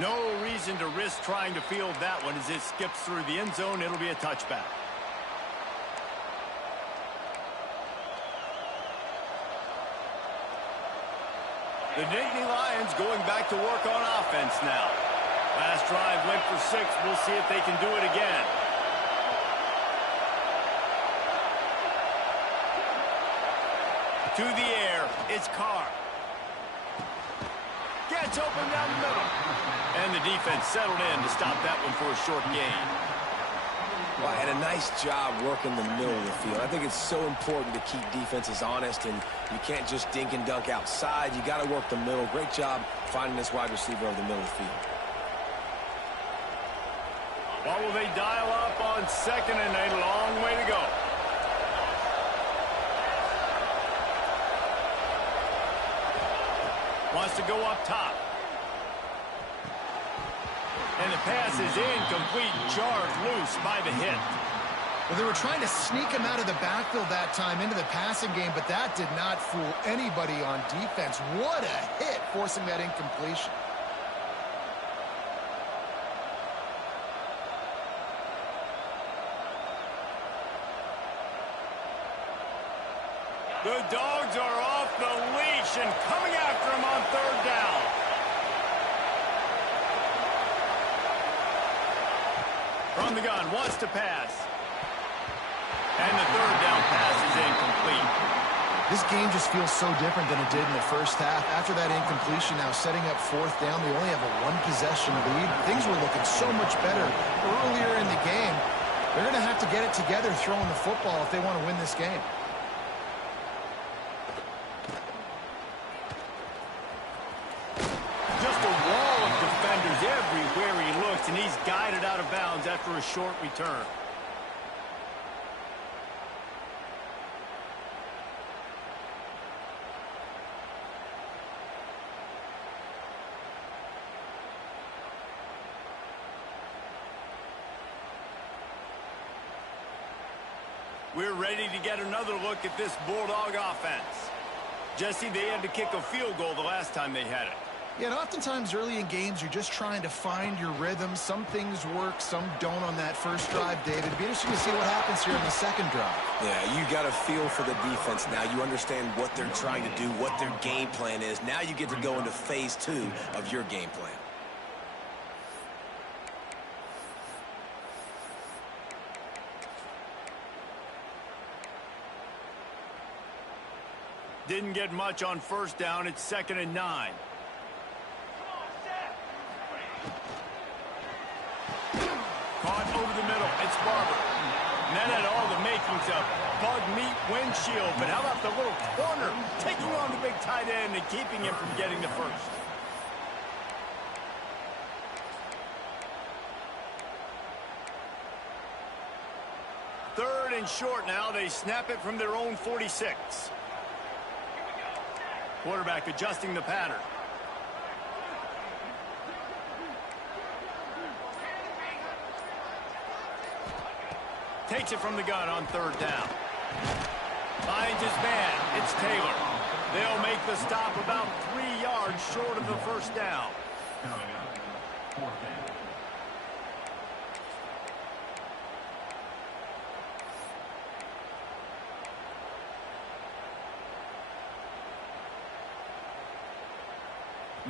No reason to risk trying to field that one. As it skips through the end zone, it'll be a touchback. The Nittany Lions going back to work on offense now. Last drive went for 6. We'll see if they can do it again. To the air, it's Carr. Gets open down the middle. And the defense settled in to stop that one for a short gain. Well, and a nice job working the middle of the field. I think it's so important to keep defenses honest, and you can't just dink and dunk outside. You got to work the middle. Great job finding this wide receiver over the middle of the field. What will they dial up on second and a long way to go? Wants to go up top. And the pass is incomplete. Jarred loose by the hit. Well, they were trying to sneak him out of the backfield that time into the passing game, but that did not fool anybody on defense. What a hit, forcing that incompletion. The Dogs are off the leash and coming after him on third down. From the gun, wants to pass. And the third down pass is incomplete. This game just feels so different than it did in the first half. After that incompletion, now setting up fourth down, they only have a one-possession lead. Things were looking so much better earlier in the game. They're going to have to get it together throwing the football if they want to win this game. Everywhere he looks, and he's guided out of bounds after a short return. We're ready to get another look at this Bulldog offense. Jesse, they had to kick a field goal the last time they had it. Yeah, and oftentimes early in games, you're just trying to find your rhythm. Some things work, some don't on that first drive, David. It'd be interesting to see what happens here in the second drive. Yeah, you got a feel for the defense now. You understand what they're trying to do, what their game plan is. Now you get to go into phase 2 of your game plan. Didn't get much on first down. It's 2nd and 9. Caught over the middle. It's Barber. And that had all the makings of bug meat windshield. But how about the little corner taking on the big tight end and keeping him from getting the first? Third and short now. They snap it from their own 46. Quarterback adjusting the pattern. Takes it from the gun on third down. Finds his man. It's Taylor. They'll make the stop about 3 yards short of the first down.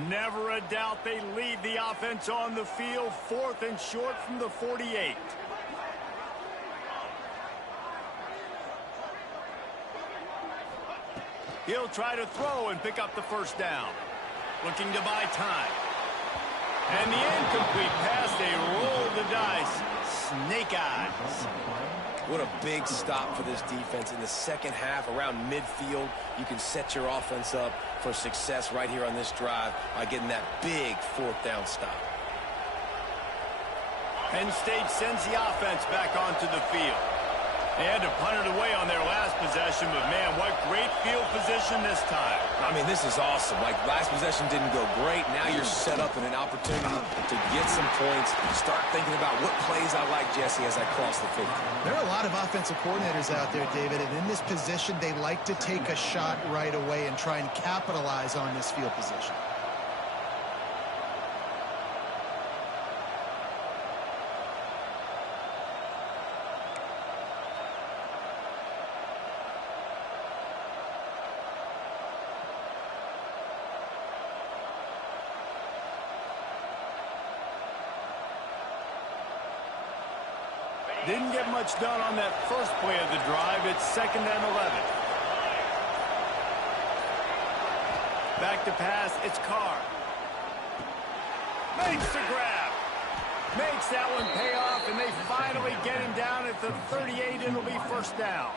Never a doubt they lead the offense on the field. 4th and short from the 48. He'll try to throw and pick up the first down. Looking to buy time. And the incomplete pass, they roll the dice. Snake eyes. What a big stop for this defense in the second half around midfield. You can set your offense up for success right here on this drive by getting that big 4th down stop. Penn State sends the offense back onto the field. They had to punt it away on their last possession, but man, what great field position this time. I mean, this is awesome. Like, last possession didn't go great. Now you're set up in an opportunity to get some points. Start thinking about what plays I like, Jesse, as I cross the field. There are a lot of offensive coordinators out there, David, and in this position, they like to take a shot right away and try and capitalize on this field position. Didn't get much done on that first play of the drive. It's 2nd and 11. Back to pass. It's Carr. Makes the grab. Makes that one pay off, and they finally get him down at the 38. It'll be first down.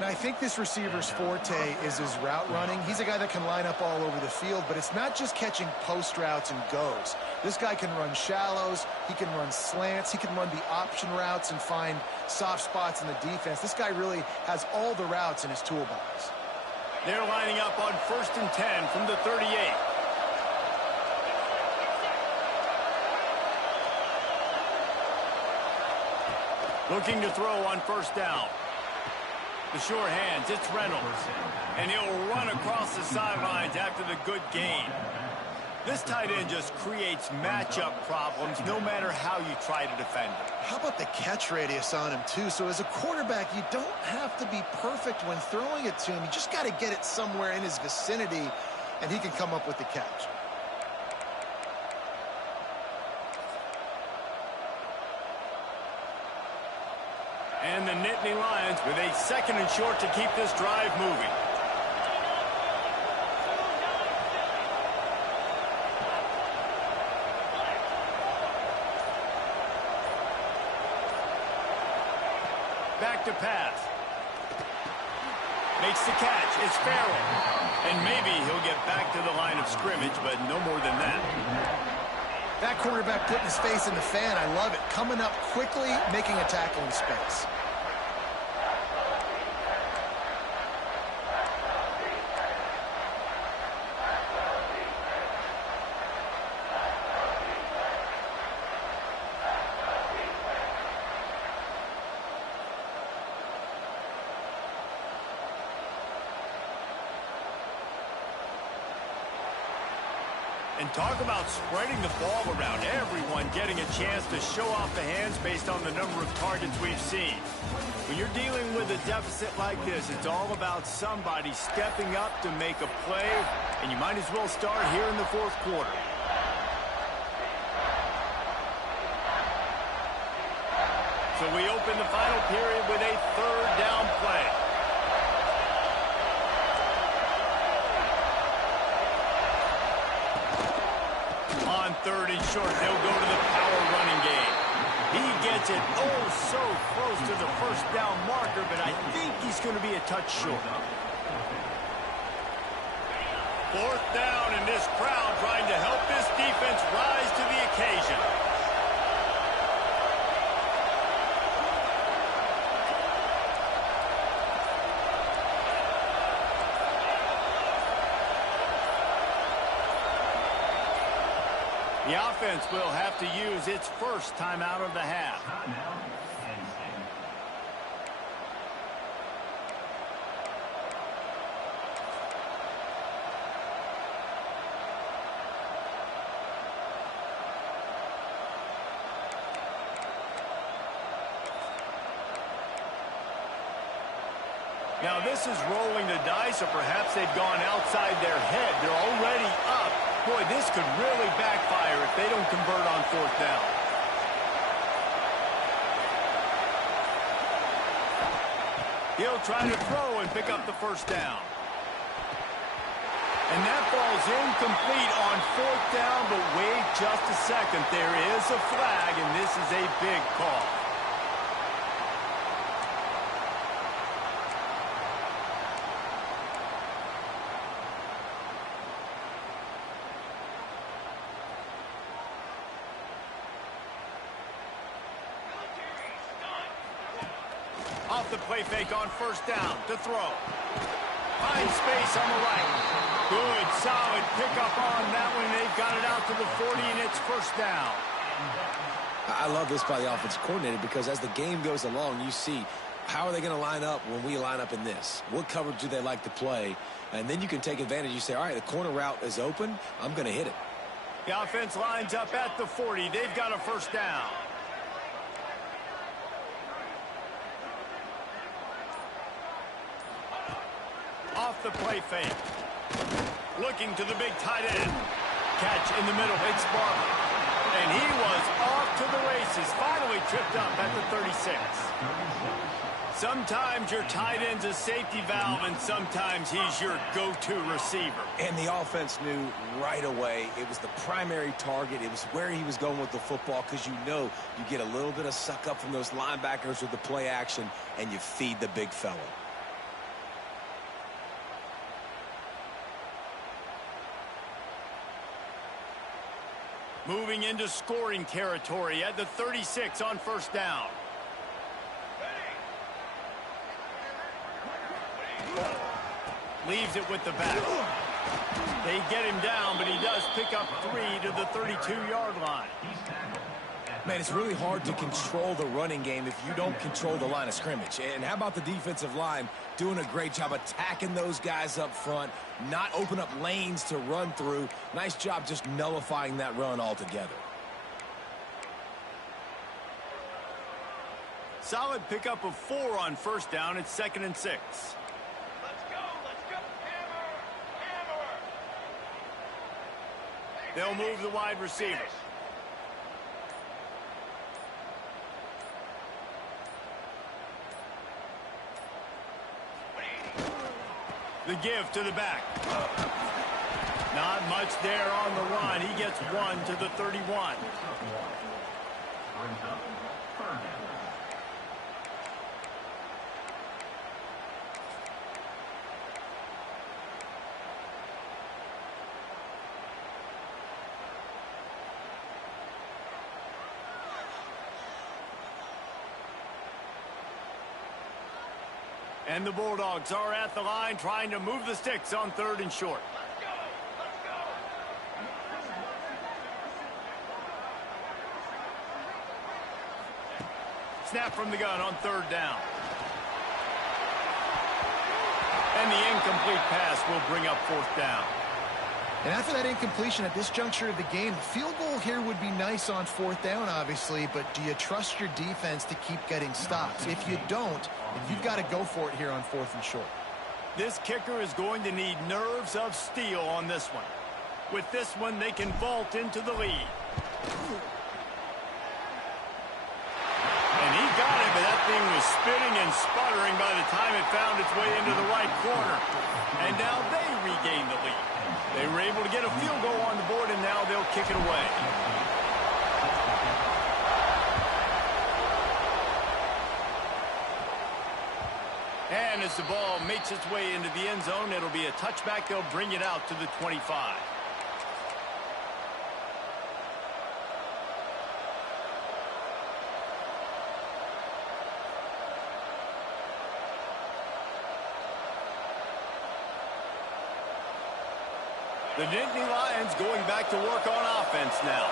Now, I think this receiver's forte is his route running. He's a guy that can line up all over the field, but it's not just catching post routes and goes. This guy can run shallows, he can run slants, he can run the option routes and find soft spots in the defense. This guy really has all the routes in his toolbox. They're lining up on 1st and 10 from the 38. Looking to throw on first down. The sure hands, it's Reynolds. And he'll run across the sidelines after the good gain. This tight end just creates matchup problems no matter how you try to defend him. How about the catch radius on him, too? So as a quarterback, you don't have to be perfect when throwing it to him. You just got to get it somewhere in his vicinity, and he can come up with the catch. And the Nittany Lions with a 2nd and short to keep this drive moving. Back to pass. Makes the catch. It's Farrell. And maybe he'll get back to the line of scrimmage, but no more than that. That quarterback putting his face in the fan, I love it. Coming up quickly, making a tackle in space. And talk about spreading the ball around. Everyone getting a chance to show off the hands based on the number of targets we've seen. When you're dealing with a deficit like this, it's all about somebody stepping up to make a play, and you might as well start here in the 4th quarter. So we open the final period with a 3rd down play. On 3rd and short, they'll go to the power running game. He gets it oh so close to the first down marker, but I think he's going to be a touch short. 4th down, and this crowd trying to help this defense rise to the occasion. The offense will have to use its first timeout of the half. Now this is rolling the dice, or perhaps they've gone outside their head. They're already up. Boy, this could really backfire if they don't convert on fourth down. He'll try to throw and pick up the first down. And that ball's incomplete on fourth down, but wait just a second. There is a flag, and this is a big call. Off the play fake on first down to throw. Finds space on the right. Good, solid pickup on that one. They've got it out to the 40, and it's first down. I love this by the offensive coordinator because as the game goes along, you see how are they going to line up when we line up in this? What coverage do they like to play? And then you can take advantage. You say, all right, the corner route is open. I'm going to hit it. The offense lines up at the 40. They've got a first down. Off the play fake. Looking to the big tight end. Catch in the middle. It's Barber. And he was off to the races. Finally tripped up at the 36. Sometimes your tight end's a safety valve, and sometimes he's your go-to receiver. And the offense knew right away it was the primary target. It was where he was going with the football because you know you get a little bit of suck up from those linebackers with the play action, and you feed the big fella. Moving into scoring territory at the 36 on first down. Leaves it with the back. They get him down, but he does pick up 3 to the 32-yard line. Man, it's really hard to control the running game if you don't control the line of scrimmage. And how about the defensive line doing a great job attacking those guys up front, not open up lanes to run through. Nice job just nullifying that run altogether. Solid pickup of 4 on first down. It's 2nd and 6. Let's go, hammer, hammer. They'll move the wide receiver. The give to the back. Not much there on the run. He gets 1 to the 31. And the Bulldogs are at the line trying to move the sticks on 3rd and short. Let's go, Snap from the gun on 3rd down. And the incomplete pass will bring up 4th down. And after that incompletion at this juncture of the game, a field goal here would be nice on 4th down, obviously, but do you trust your defense to keep getting stops? If you don't, then you've got to go for it here on 4th and short. This kicker is going to need nerves of steel on this one. With this one, they can vault into the lead. And he got it, but that thing was spinning and sputtering by the time it found its way into the right corner. And now they regain the lead. They were able to get a field goal on the board, and now they'll kick it away. And as the ball makes its way into the end zone, it'll be a touchback. They'll bring it out to the 25. The Nittany Lions going back to work on offense now.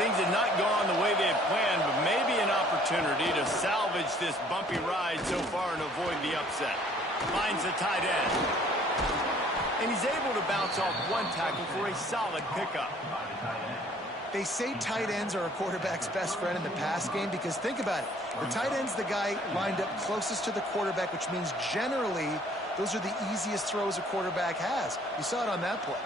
Things had not gone the way they had planned, but maybe an opportunity to salvage this bumpy ride so far and avoid the upset. Finds the tight end. And he's able to bounce off 1 tackle for a solid pickup. They say tight ends are a quarterback's best friend in the pass game because think about it. The tight end's the guy lined up closest to the quarterback, which means generally those are the easiest throws a quarterback has. You saw it on that play.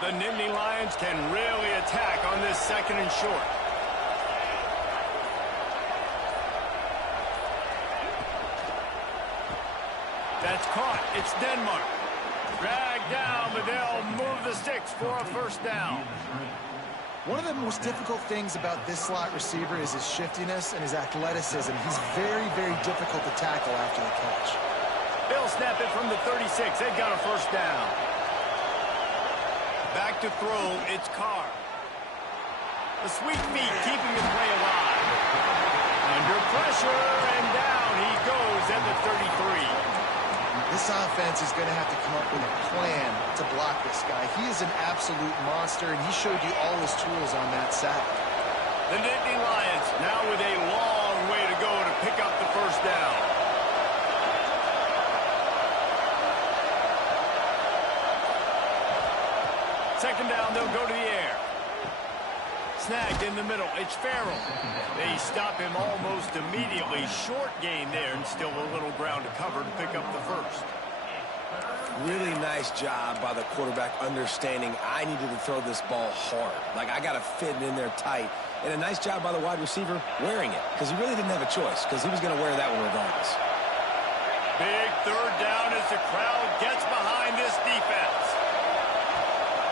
The Nittany Lions can really attack on this 2nd and short. That's caught. It's Denmark. Dragged down, but they'll move the sticks for a 1st down. One of the most difficult things about this slot receiver is his shiftiness and his athleticism. He's very, very difficult to tackle after the catch. They'll snap it from the 36. They've got a 1st down. Back to throw, it's Carr. The sweet feet keeping the play alive. Under pressure, and down he goes at the 33. This offense is going to have to come up with a plan to block this guy. He is an absolute monster, and he showed you all his tools on that sack. The Nittany Lions now with a long way to go to pick up the 1st down. Second down, they'll go to the air. Snagged in the middle. It's Farrell. They stop him almost immediately. Short gain there and still a little ground to cover to pick up the 1st. Really nice job by the quarterback understanding I needed to throw this ball hard. Like, I got to fit it in there tight. And a nice job by the wide receiver wearing it because he really didn't have a choice because he was going to wear that one regardless. Big 3rd down as the crowd gets behind this defense.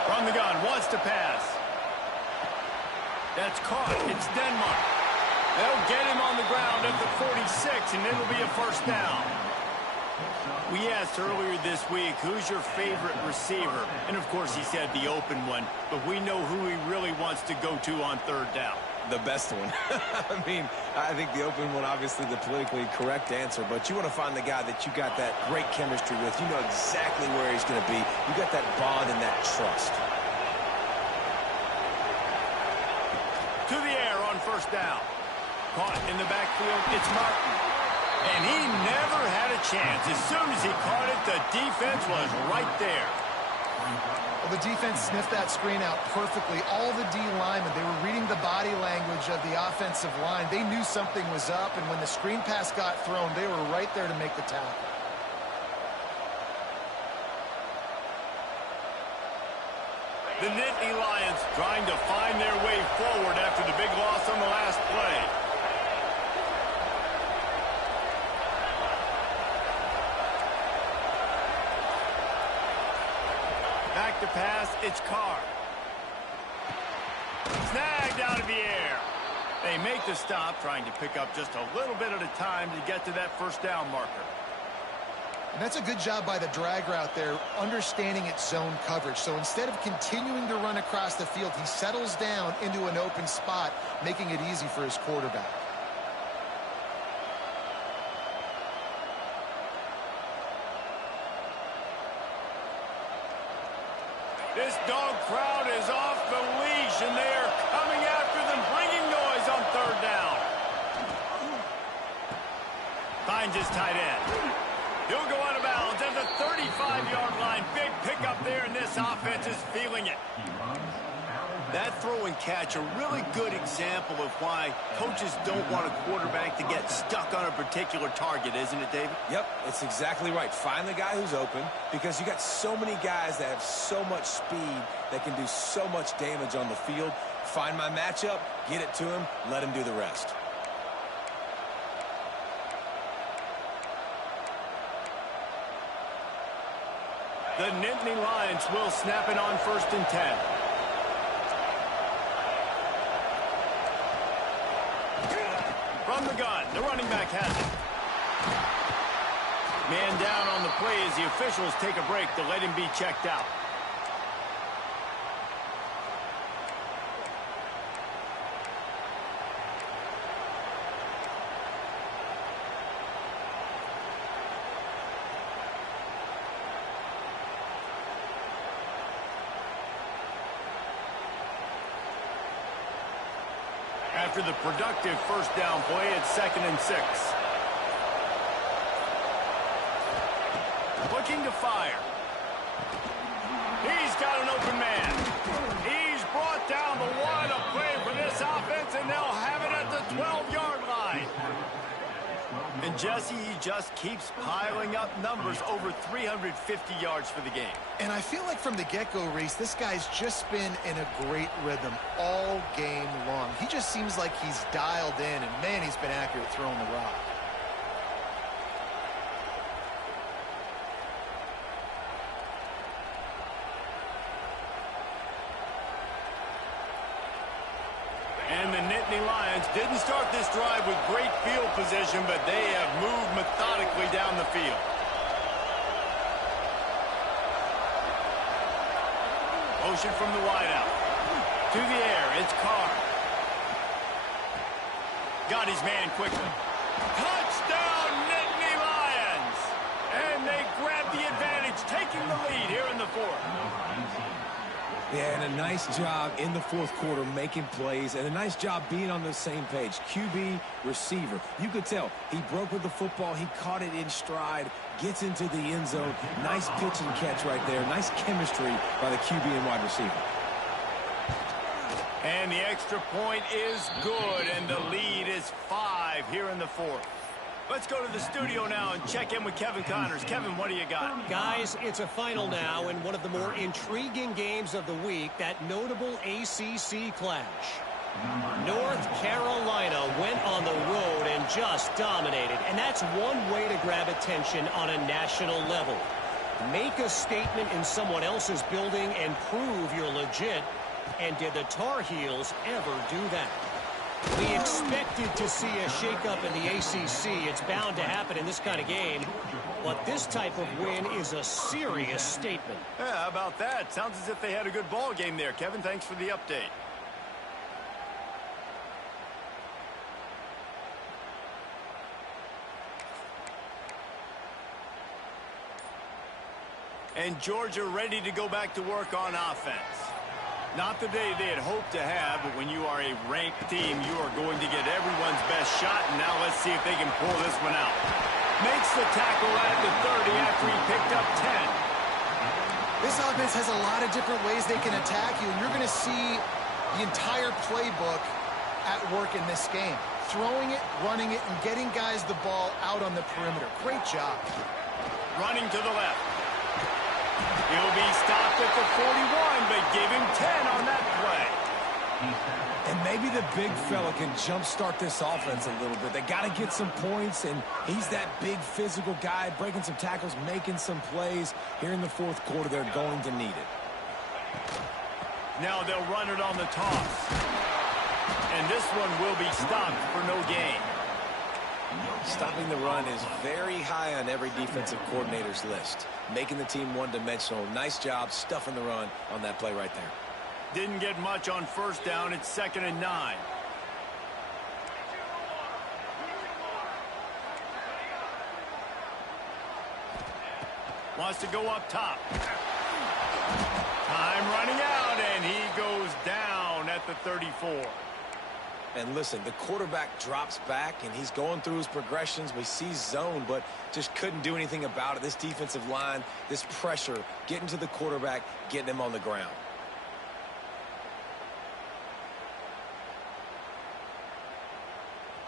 From the gun, wants to pass. That's caught. It's Denmark. They'll get him on the ground at the 46, and it'll be a 1st down. We asked earlier this week, who's your favorite receiver? And, of course, he said the open one, but we know who he really wants to go to on 3rd down. The best one. I mean, I think the open one, obviously the politically correct answer, but you want to find the guy that you got that great chemistry with. You know exactly where he's going to be. You got that bond and that trust. To the air on 1st down. Caught in the backfield, it's Martin. And he never had a chance. As soon as he caught it, the defense was right there. Well, the defense sniffed that screen out perfectly. All the D linemen, they were reading the body language of the offensive line. They knew something was up, and when the screen pass got thrown, they were right there to make the tackle. The Nittany Lions trying to find their way forward after the big loss on the last play. Back to pass, it's Carr. Snagged out of the air. They make the stop, trying to pick up just a little bit at a time to get to that 1st down marker. And that's a good job by the drag route there, understanding its zone coverage. So instead of continuing to run across the field, he settles down into an open spot, making it easy for his quarterback. This dog crowd is off the leash, and they are coming after them, bringing noise on 3rd down. Finds his tight end. He'll go out of bounds at the 35-yard line. Big pickup there, and this offense is feeling it. That throw and catch, a really good example of why coaches don't want a quarterback to get stuck on a particular target, isn't it, David? Yep, it's exactly right. Find the guy who's open because you got so many guys that have so much speed that can do so much damage on the field. Find my matchup, get it to him, let him do the rest. The Nittany Lions will snap it on 1st and 10. From the gun, the running back has it. Man down on the play as the officials take a break to let him be checked out. after the productive first down play at 2nd and 6. Looking to fire. He's got an open man. He's brought down the one. A play for this offense, and they'll have it at the 12-yard line. And Jesse, he just keeps piling up numbers over 350 yards for the game. And I feel like from the get-go, Reese, this guy's just been in a great rhythm all game long. He just seems like he's dialed in, and man, he's been accurate throwing the rock. And the Nittany Lions didn't start this drive with great field position, but they have moved methodically down the field. Motion from the wideout. To the air, it's Carr. Got his man quickly. Touchdown, Nittany Lions! And they grab the advantage, taking the lead here in the 4th. Yeah, and a nice job in the 4th quarter making plays, and a nice job being on the same page. QB, receiver. You could tell he broke with the football. He caught it in stride, gets into the end zone. Nice pitch and catch right there. Nice chemistry by the QB and wide receiver. And the extra point is good, and the lead is 5 here in the 4th. Let's go to the studio now and check in with Kevin Connors. Kevin, what do you got? Guys, it's a final now in one of the more intriguing games of the week, that notable ACC clash. North Carolina went on the road and just dominated, and that's one way to grab attention on a national level. Make a statement in someone else's building and prove you're legit. And did the Tar Heels ever do that? We expected to see a shakeup in the ACC. It's bound to happen in this kind of game. But this type of win is a serious statement. Yeah, how about that? Sounds as if they had a good ball game there. Kevin, thanks for the update. And Georgia ready to go back to work on offense. Not the day they had hoped to have, but when you are a ranked team, you are going to get everyone's best shot. And now let's see if they can pull this one out. Makes the tackle at the 30 after he picked up 10. This offense has a lot of different ways they can attack you, and you're going to see the entire playbook at work in this game. Throwing it, running it, and getting guys the ball out on the perimeter. Great job. Running to the left. He'll be stopped at the 41, but give him 10 on that play. And maybe the big fella can jumpstart this offense a little bit. They got to get some points, and he's that big physical guy, breaking some tackles, making some plays. Here in the 4th quarter, they're going to need it. Now they'll run it on the toss. And this one will be stopped for no gain. Stopping the run is very high on every defensive coordinator's list. Making the team one-dimensional. Nice job stuffing the run on that play right there. Didn't get much on first down. It's 2nd and 9. Wants to go up top. Time running out, and he goes down at the 34. And listen, the quarterback drops back, and he's going through his progressions. We see zone, but just couldn't do anything about it. This defensive line, this pressure, getting to the quarterback, getting him on the ground.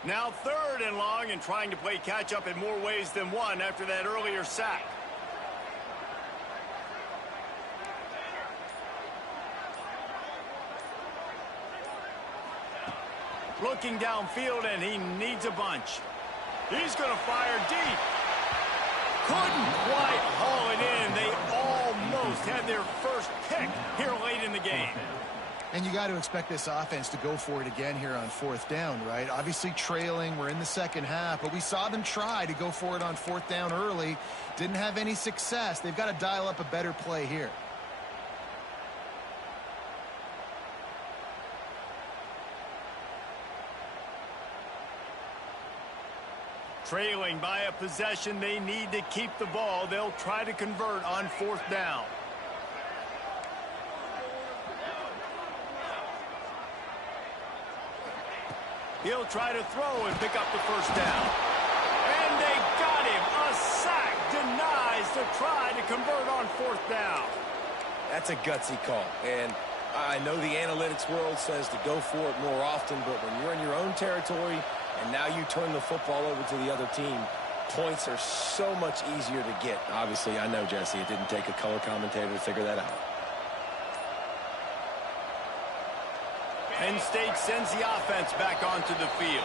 Now 3rd and long, and trying to play catch-up in more ways than one after that earlier sack. Looking downfield, and he needs a bunch. He's going to fire deep. Couldn't quite haul it in. They almost had their first pick here late in the game. And you got to expect this offense to go for it again here on 4th down, right? Obviously trailing. We're in the 2nd half, but we saw them try to go for it on 4th down early. Didn't have any success. They've got to dial up a better play here. Trailing by a possession, they need to keep the ball. They'll try to convert on 4th down. He'll try to throw and pick up the first down. And they got him. A sack denies the try to convert on fourth down. That's a gutsy call. And I know the analytics world says to go for it more often, but when you're in your own territory and now you turn the football over to the other team, points are so much easier to get. Obviously, I know, Jesse, it didn't take a color commentator to figure that out. Penn State sends the offense back onto the field.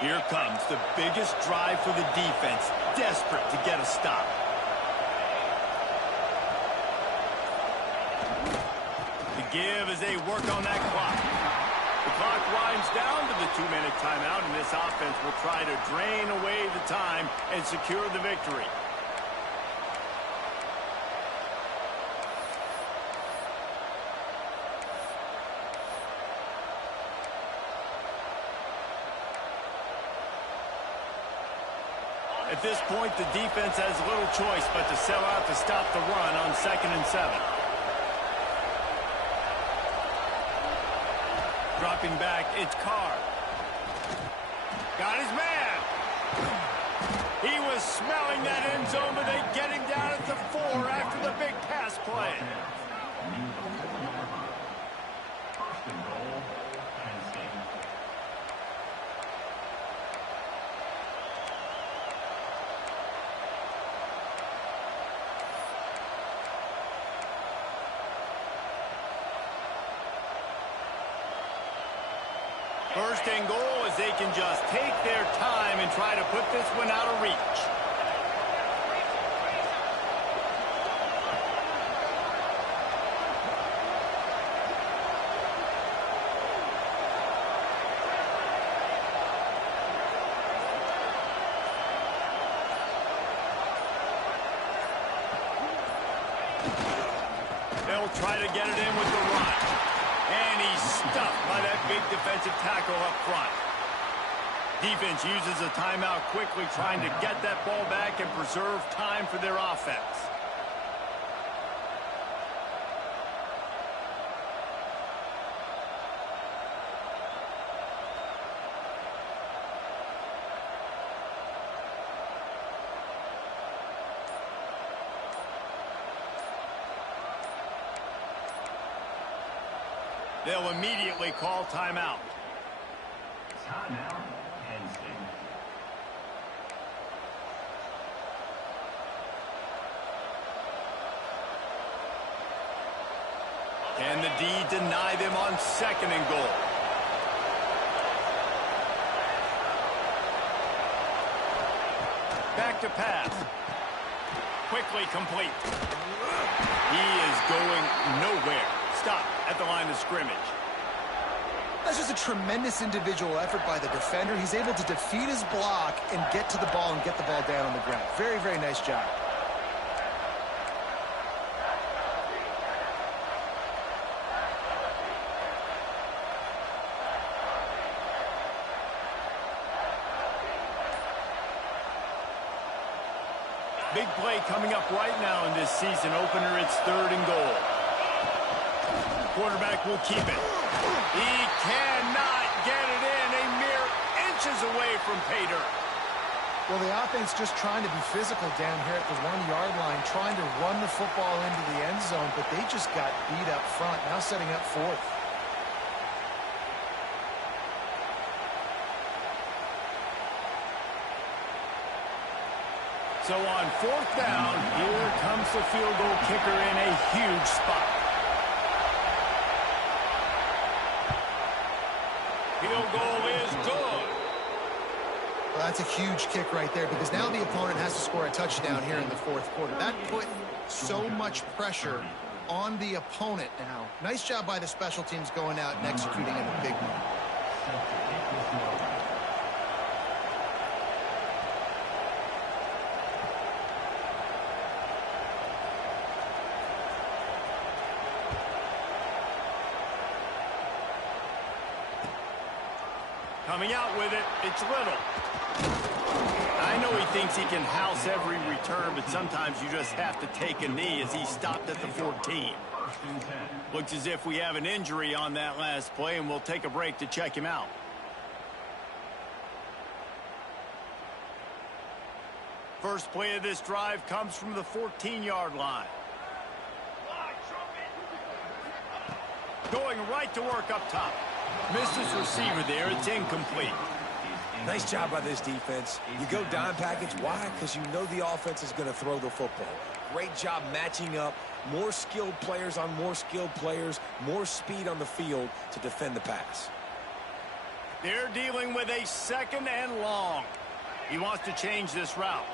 Here comes the biggest drive for the defense, desperate to get a stop. The give as they work on that clock. The clock winds down to the 2-minute timeout, and this offense will try to drain away the time and secure the victory. At this point, the defense has little choice but to sell out to stop the run on 2nd and 7. Dropping back, it's Carr. Got his man. He was smelling that end zone, but they get him down at the 4 after the big pass play. First and goal as they can just take their time and try to put this one out of reach. They'll try to get it in with the run. And he's stuffed by that big defensive tackle up front. Defense uses a timeout quickly, trying to get that ball back and preserve time for their offense. They'll immediately call timeout. Timeout, Penn State. Can the D deny them on 2nd and goal? Back to pass. Quickly complete. He is going nowhere. Stop at the line of scrimmage. That's just a tremendous individual effort by the defender. He's able to defeat his block and get to the ball and get the ball down on the ground. Very, very nice job. Big play coming up right now in this season opener. It's 3rd and goal. Quarterback will keep it. He cannot get it in. A mere inches away from pay dirt. Well, the offense just trying to be physical down here at the 1-yard line, trying to run the football into the end zone, but they just got beat up front. Now setting up 4th. So on 4th down, here comes the field goal kicker in a huge spot. Field goal is good. Well, that's a huge kick right there because now the opponent has to score a touchdown here in the 4th quarter. That put so much pressure on the opponent now. Nice job by the special teams going out and executing in the big one. Coming out with it, it's Little. I know he thinks he can house every return, but sometimes you just have to take a knee as he stopped at the 14. Looks as if we have an injury on that last play, and we'll take a break to check him out. First play of this drive comes from the 14-yard line. Going right to work up top. Missed his receiver there. It's incomplete. Nice job by this defense. You go dime package. Why? Because you know the offense is going to throw the football. Great job matching up. More skilled players on more skilled players. More speed on the field to defend the pass. They're dealing with a second and long. He wants to change this route.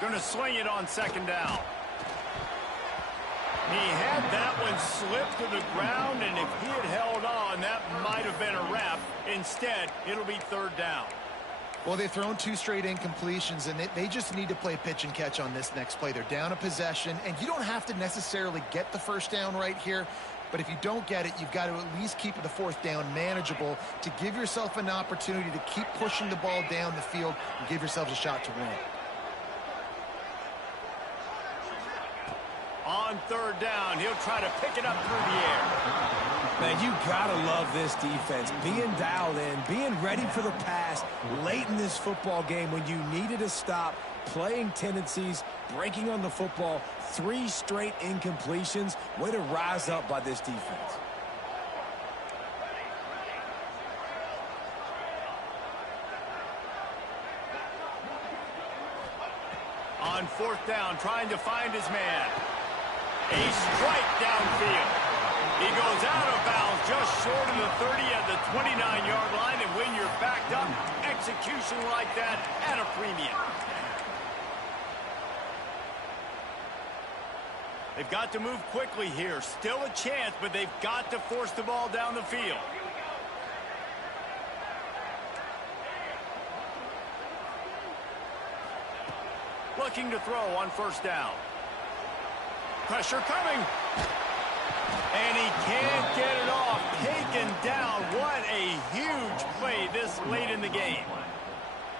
Going to sling it on second down. He had that one slip to the ground, and if he had held on, that might have been a wrap. Instead, it'll be third down. Well, they've thrown 2 straight incompletions, and they just need to play pitch and catch on this next play. They're down a possession, and you don't have to necessarily get the first down right here, but if you don't get it, you've got to at least keep the fourth down manageable to give yourself an opportunity to keep pushing the ball down the field and give yourselves a shot to win. On third down, he'll try to pick it up through the air. Man, you gotta love this defense. Being dialed in, being ready for the pass late in this football game when you needed a stop, playing tendencies, breaking on the football, 3 straight incompletions. Way to rise up by this defense. On fourth down, trying to find his man. A strike downfield. He goes out of bounds just short of the 30 at the 29-yard line, and when you're backed up, execution like that at a premium. They've got to move quickly here. Still a chance, but they've got to force the ball down the field. Looking to throw on first down. Pressure coming. And he can't get it off. Taken down. What a huge play this late in the game.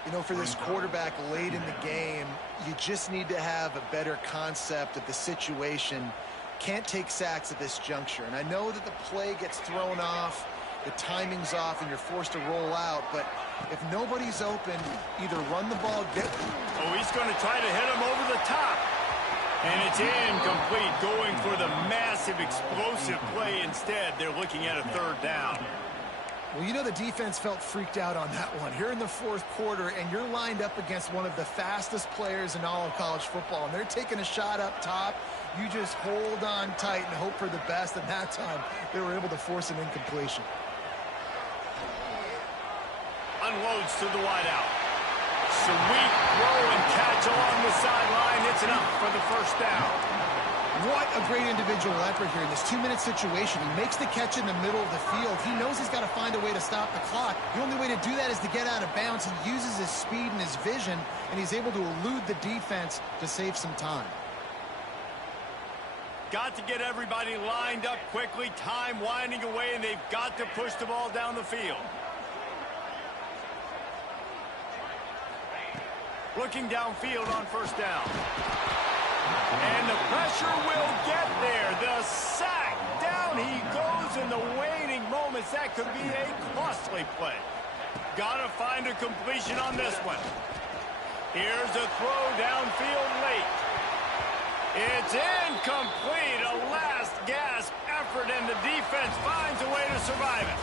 You know, for this quarterback late in the game, you just need to have a better concept of the situation. Can't take sacks at this juncture. And I know that the play gets thrown off, the timing's off, and you're forced to roll out. But if nobody's open, either run the ball. Oh, he's going to try to hit him over the top. And it's incomplete, going for the massive explosive play instead. They're looking at a third down. Well, you know the defense felt freaked out on that one. Here in the fourth quarter, and you're lined up against one of the fastest players in all of college football, and they're taking a shot up top. You just hold on tight and hope for the best, and that time they were able to force an incompletion. Unloads to the wideout. Sweet throw and catch along the sideline. It's enough for the first down. What a great individual effort here in this 2-minute situation. He makes the catch in the middle of the field. He knows he's got to find a way to stop the clock. The only way to do that is to get out of bounds. He uses his speed and his vision, and he's able to elude the defense to save some time. Got to get everybody lined up quickly. Time winding away, and they've got to push the ball down the field. Looking downfield on first down. And the pressure will get there. The sack. Down he goes in the waning moments. That could be a costly play. Got to find a completion on this one. Here's a throw downfield late. It's incomplete. A last gasp effort, and the defense finds a way to survive it.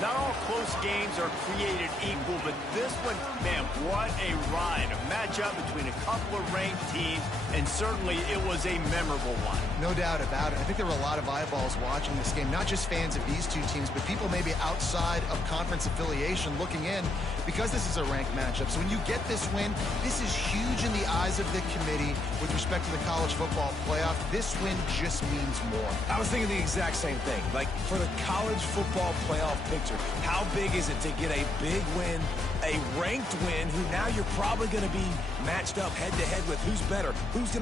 Not all close games are created equal, but this one, man, what a ride. A matchup between a couple of ranked teams, and certainly it was a memorable one. No doubt about it. I think there were a lot of eyeballs watching this game, not just fans of these two teams, but people maybe outside of conference affiliation looking in because this is a ranked matchup. So when you get this win, this is huge in the eyes of the committee with respect to the college football playoff. This win just means more. I was thinking the exact same thing. Like, for the college football playoff picture, how big is it to get a big win, a ranked win, who now you're probably going to be matched up head-to-head with who's better, who's going to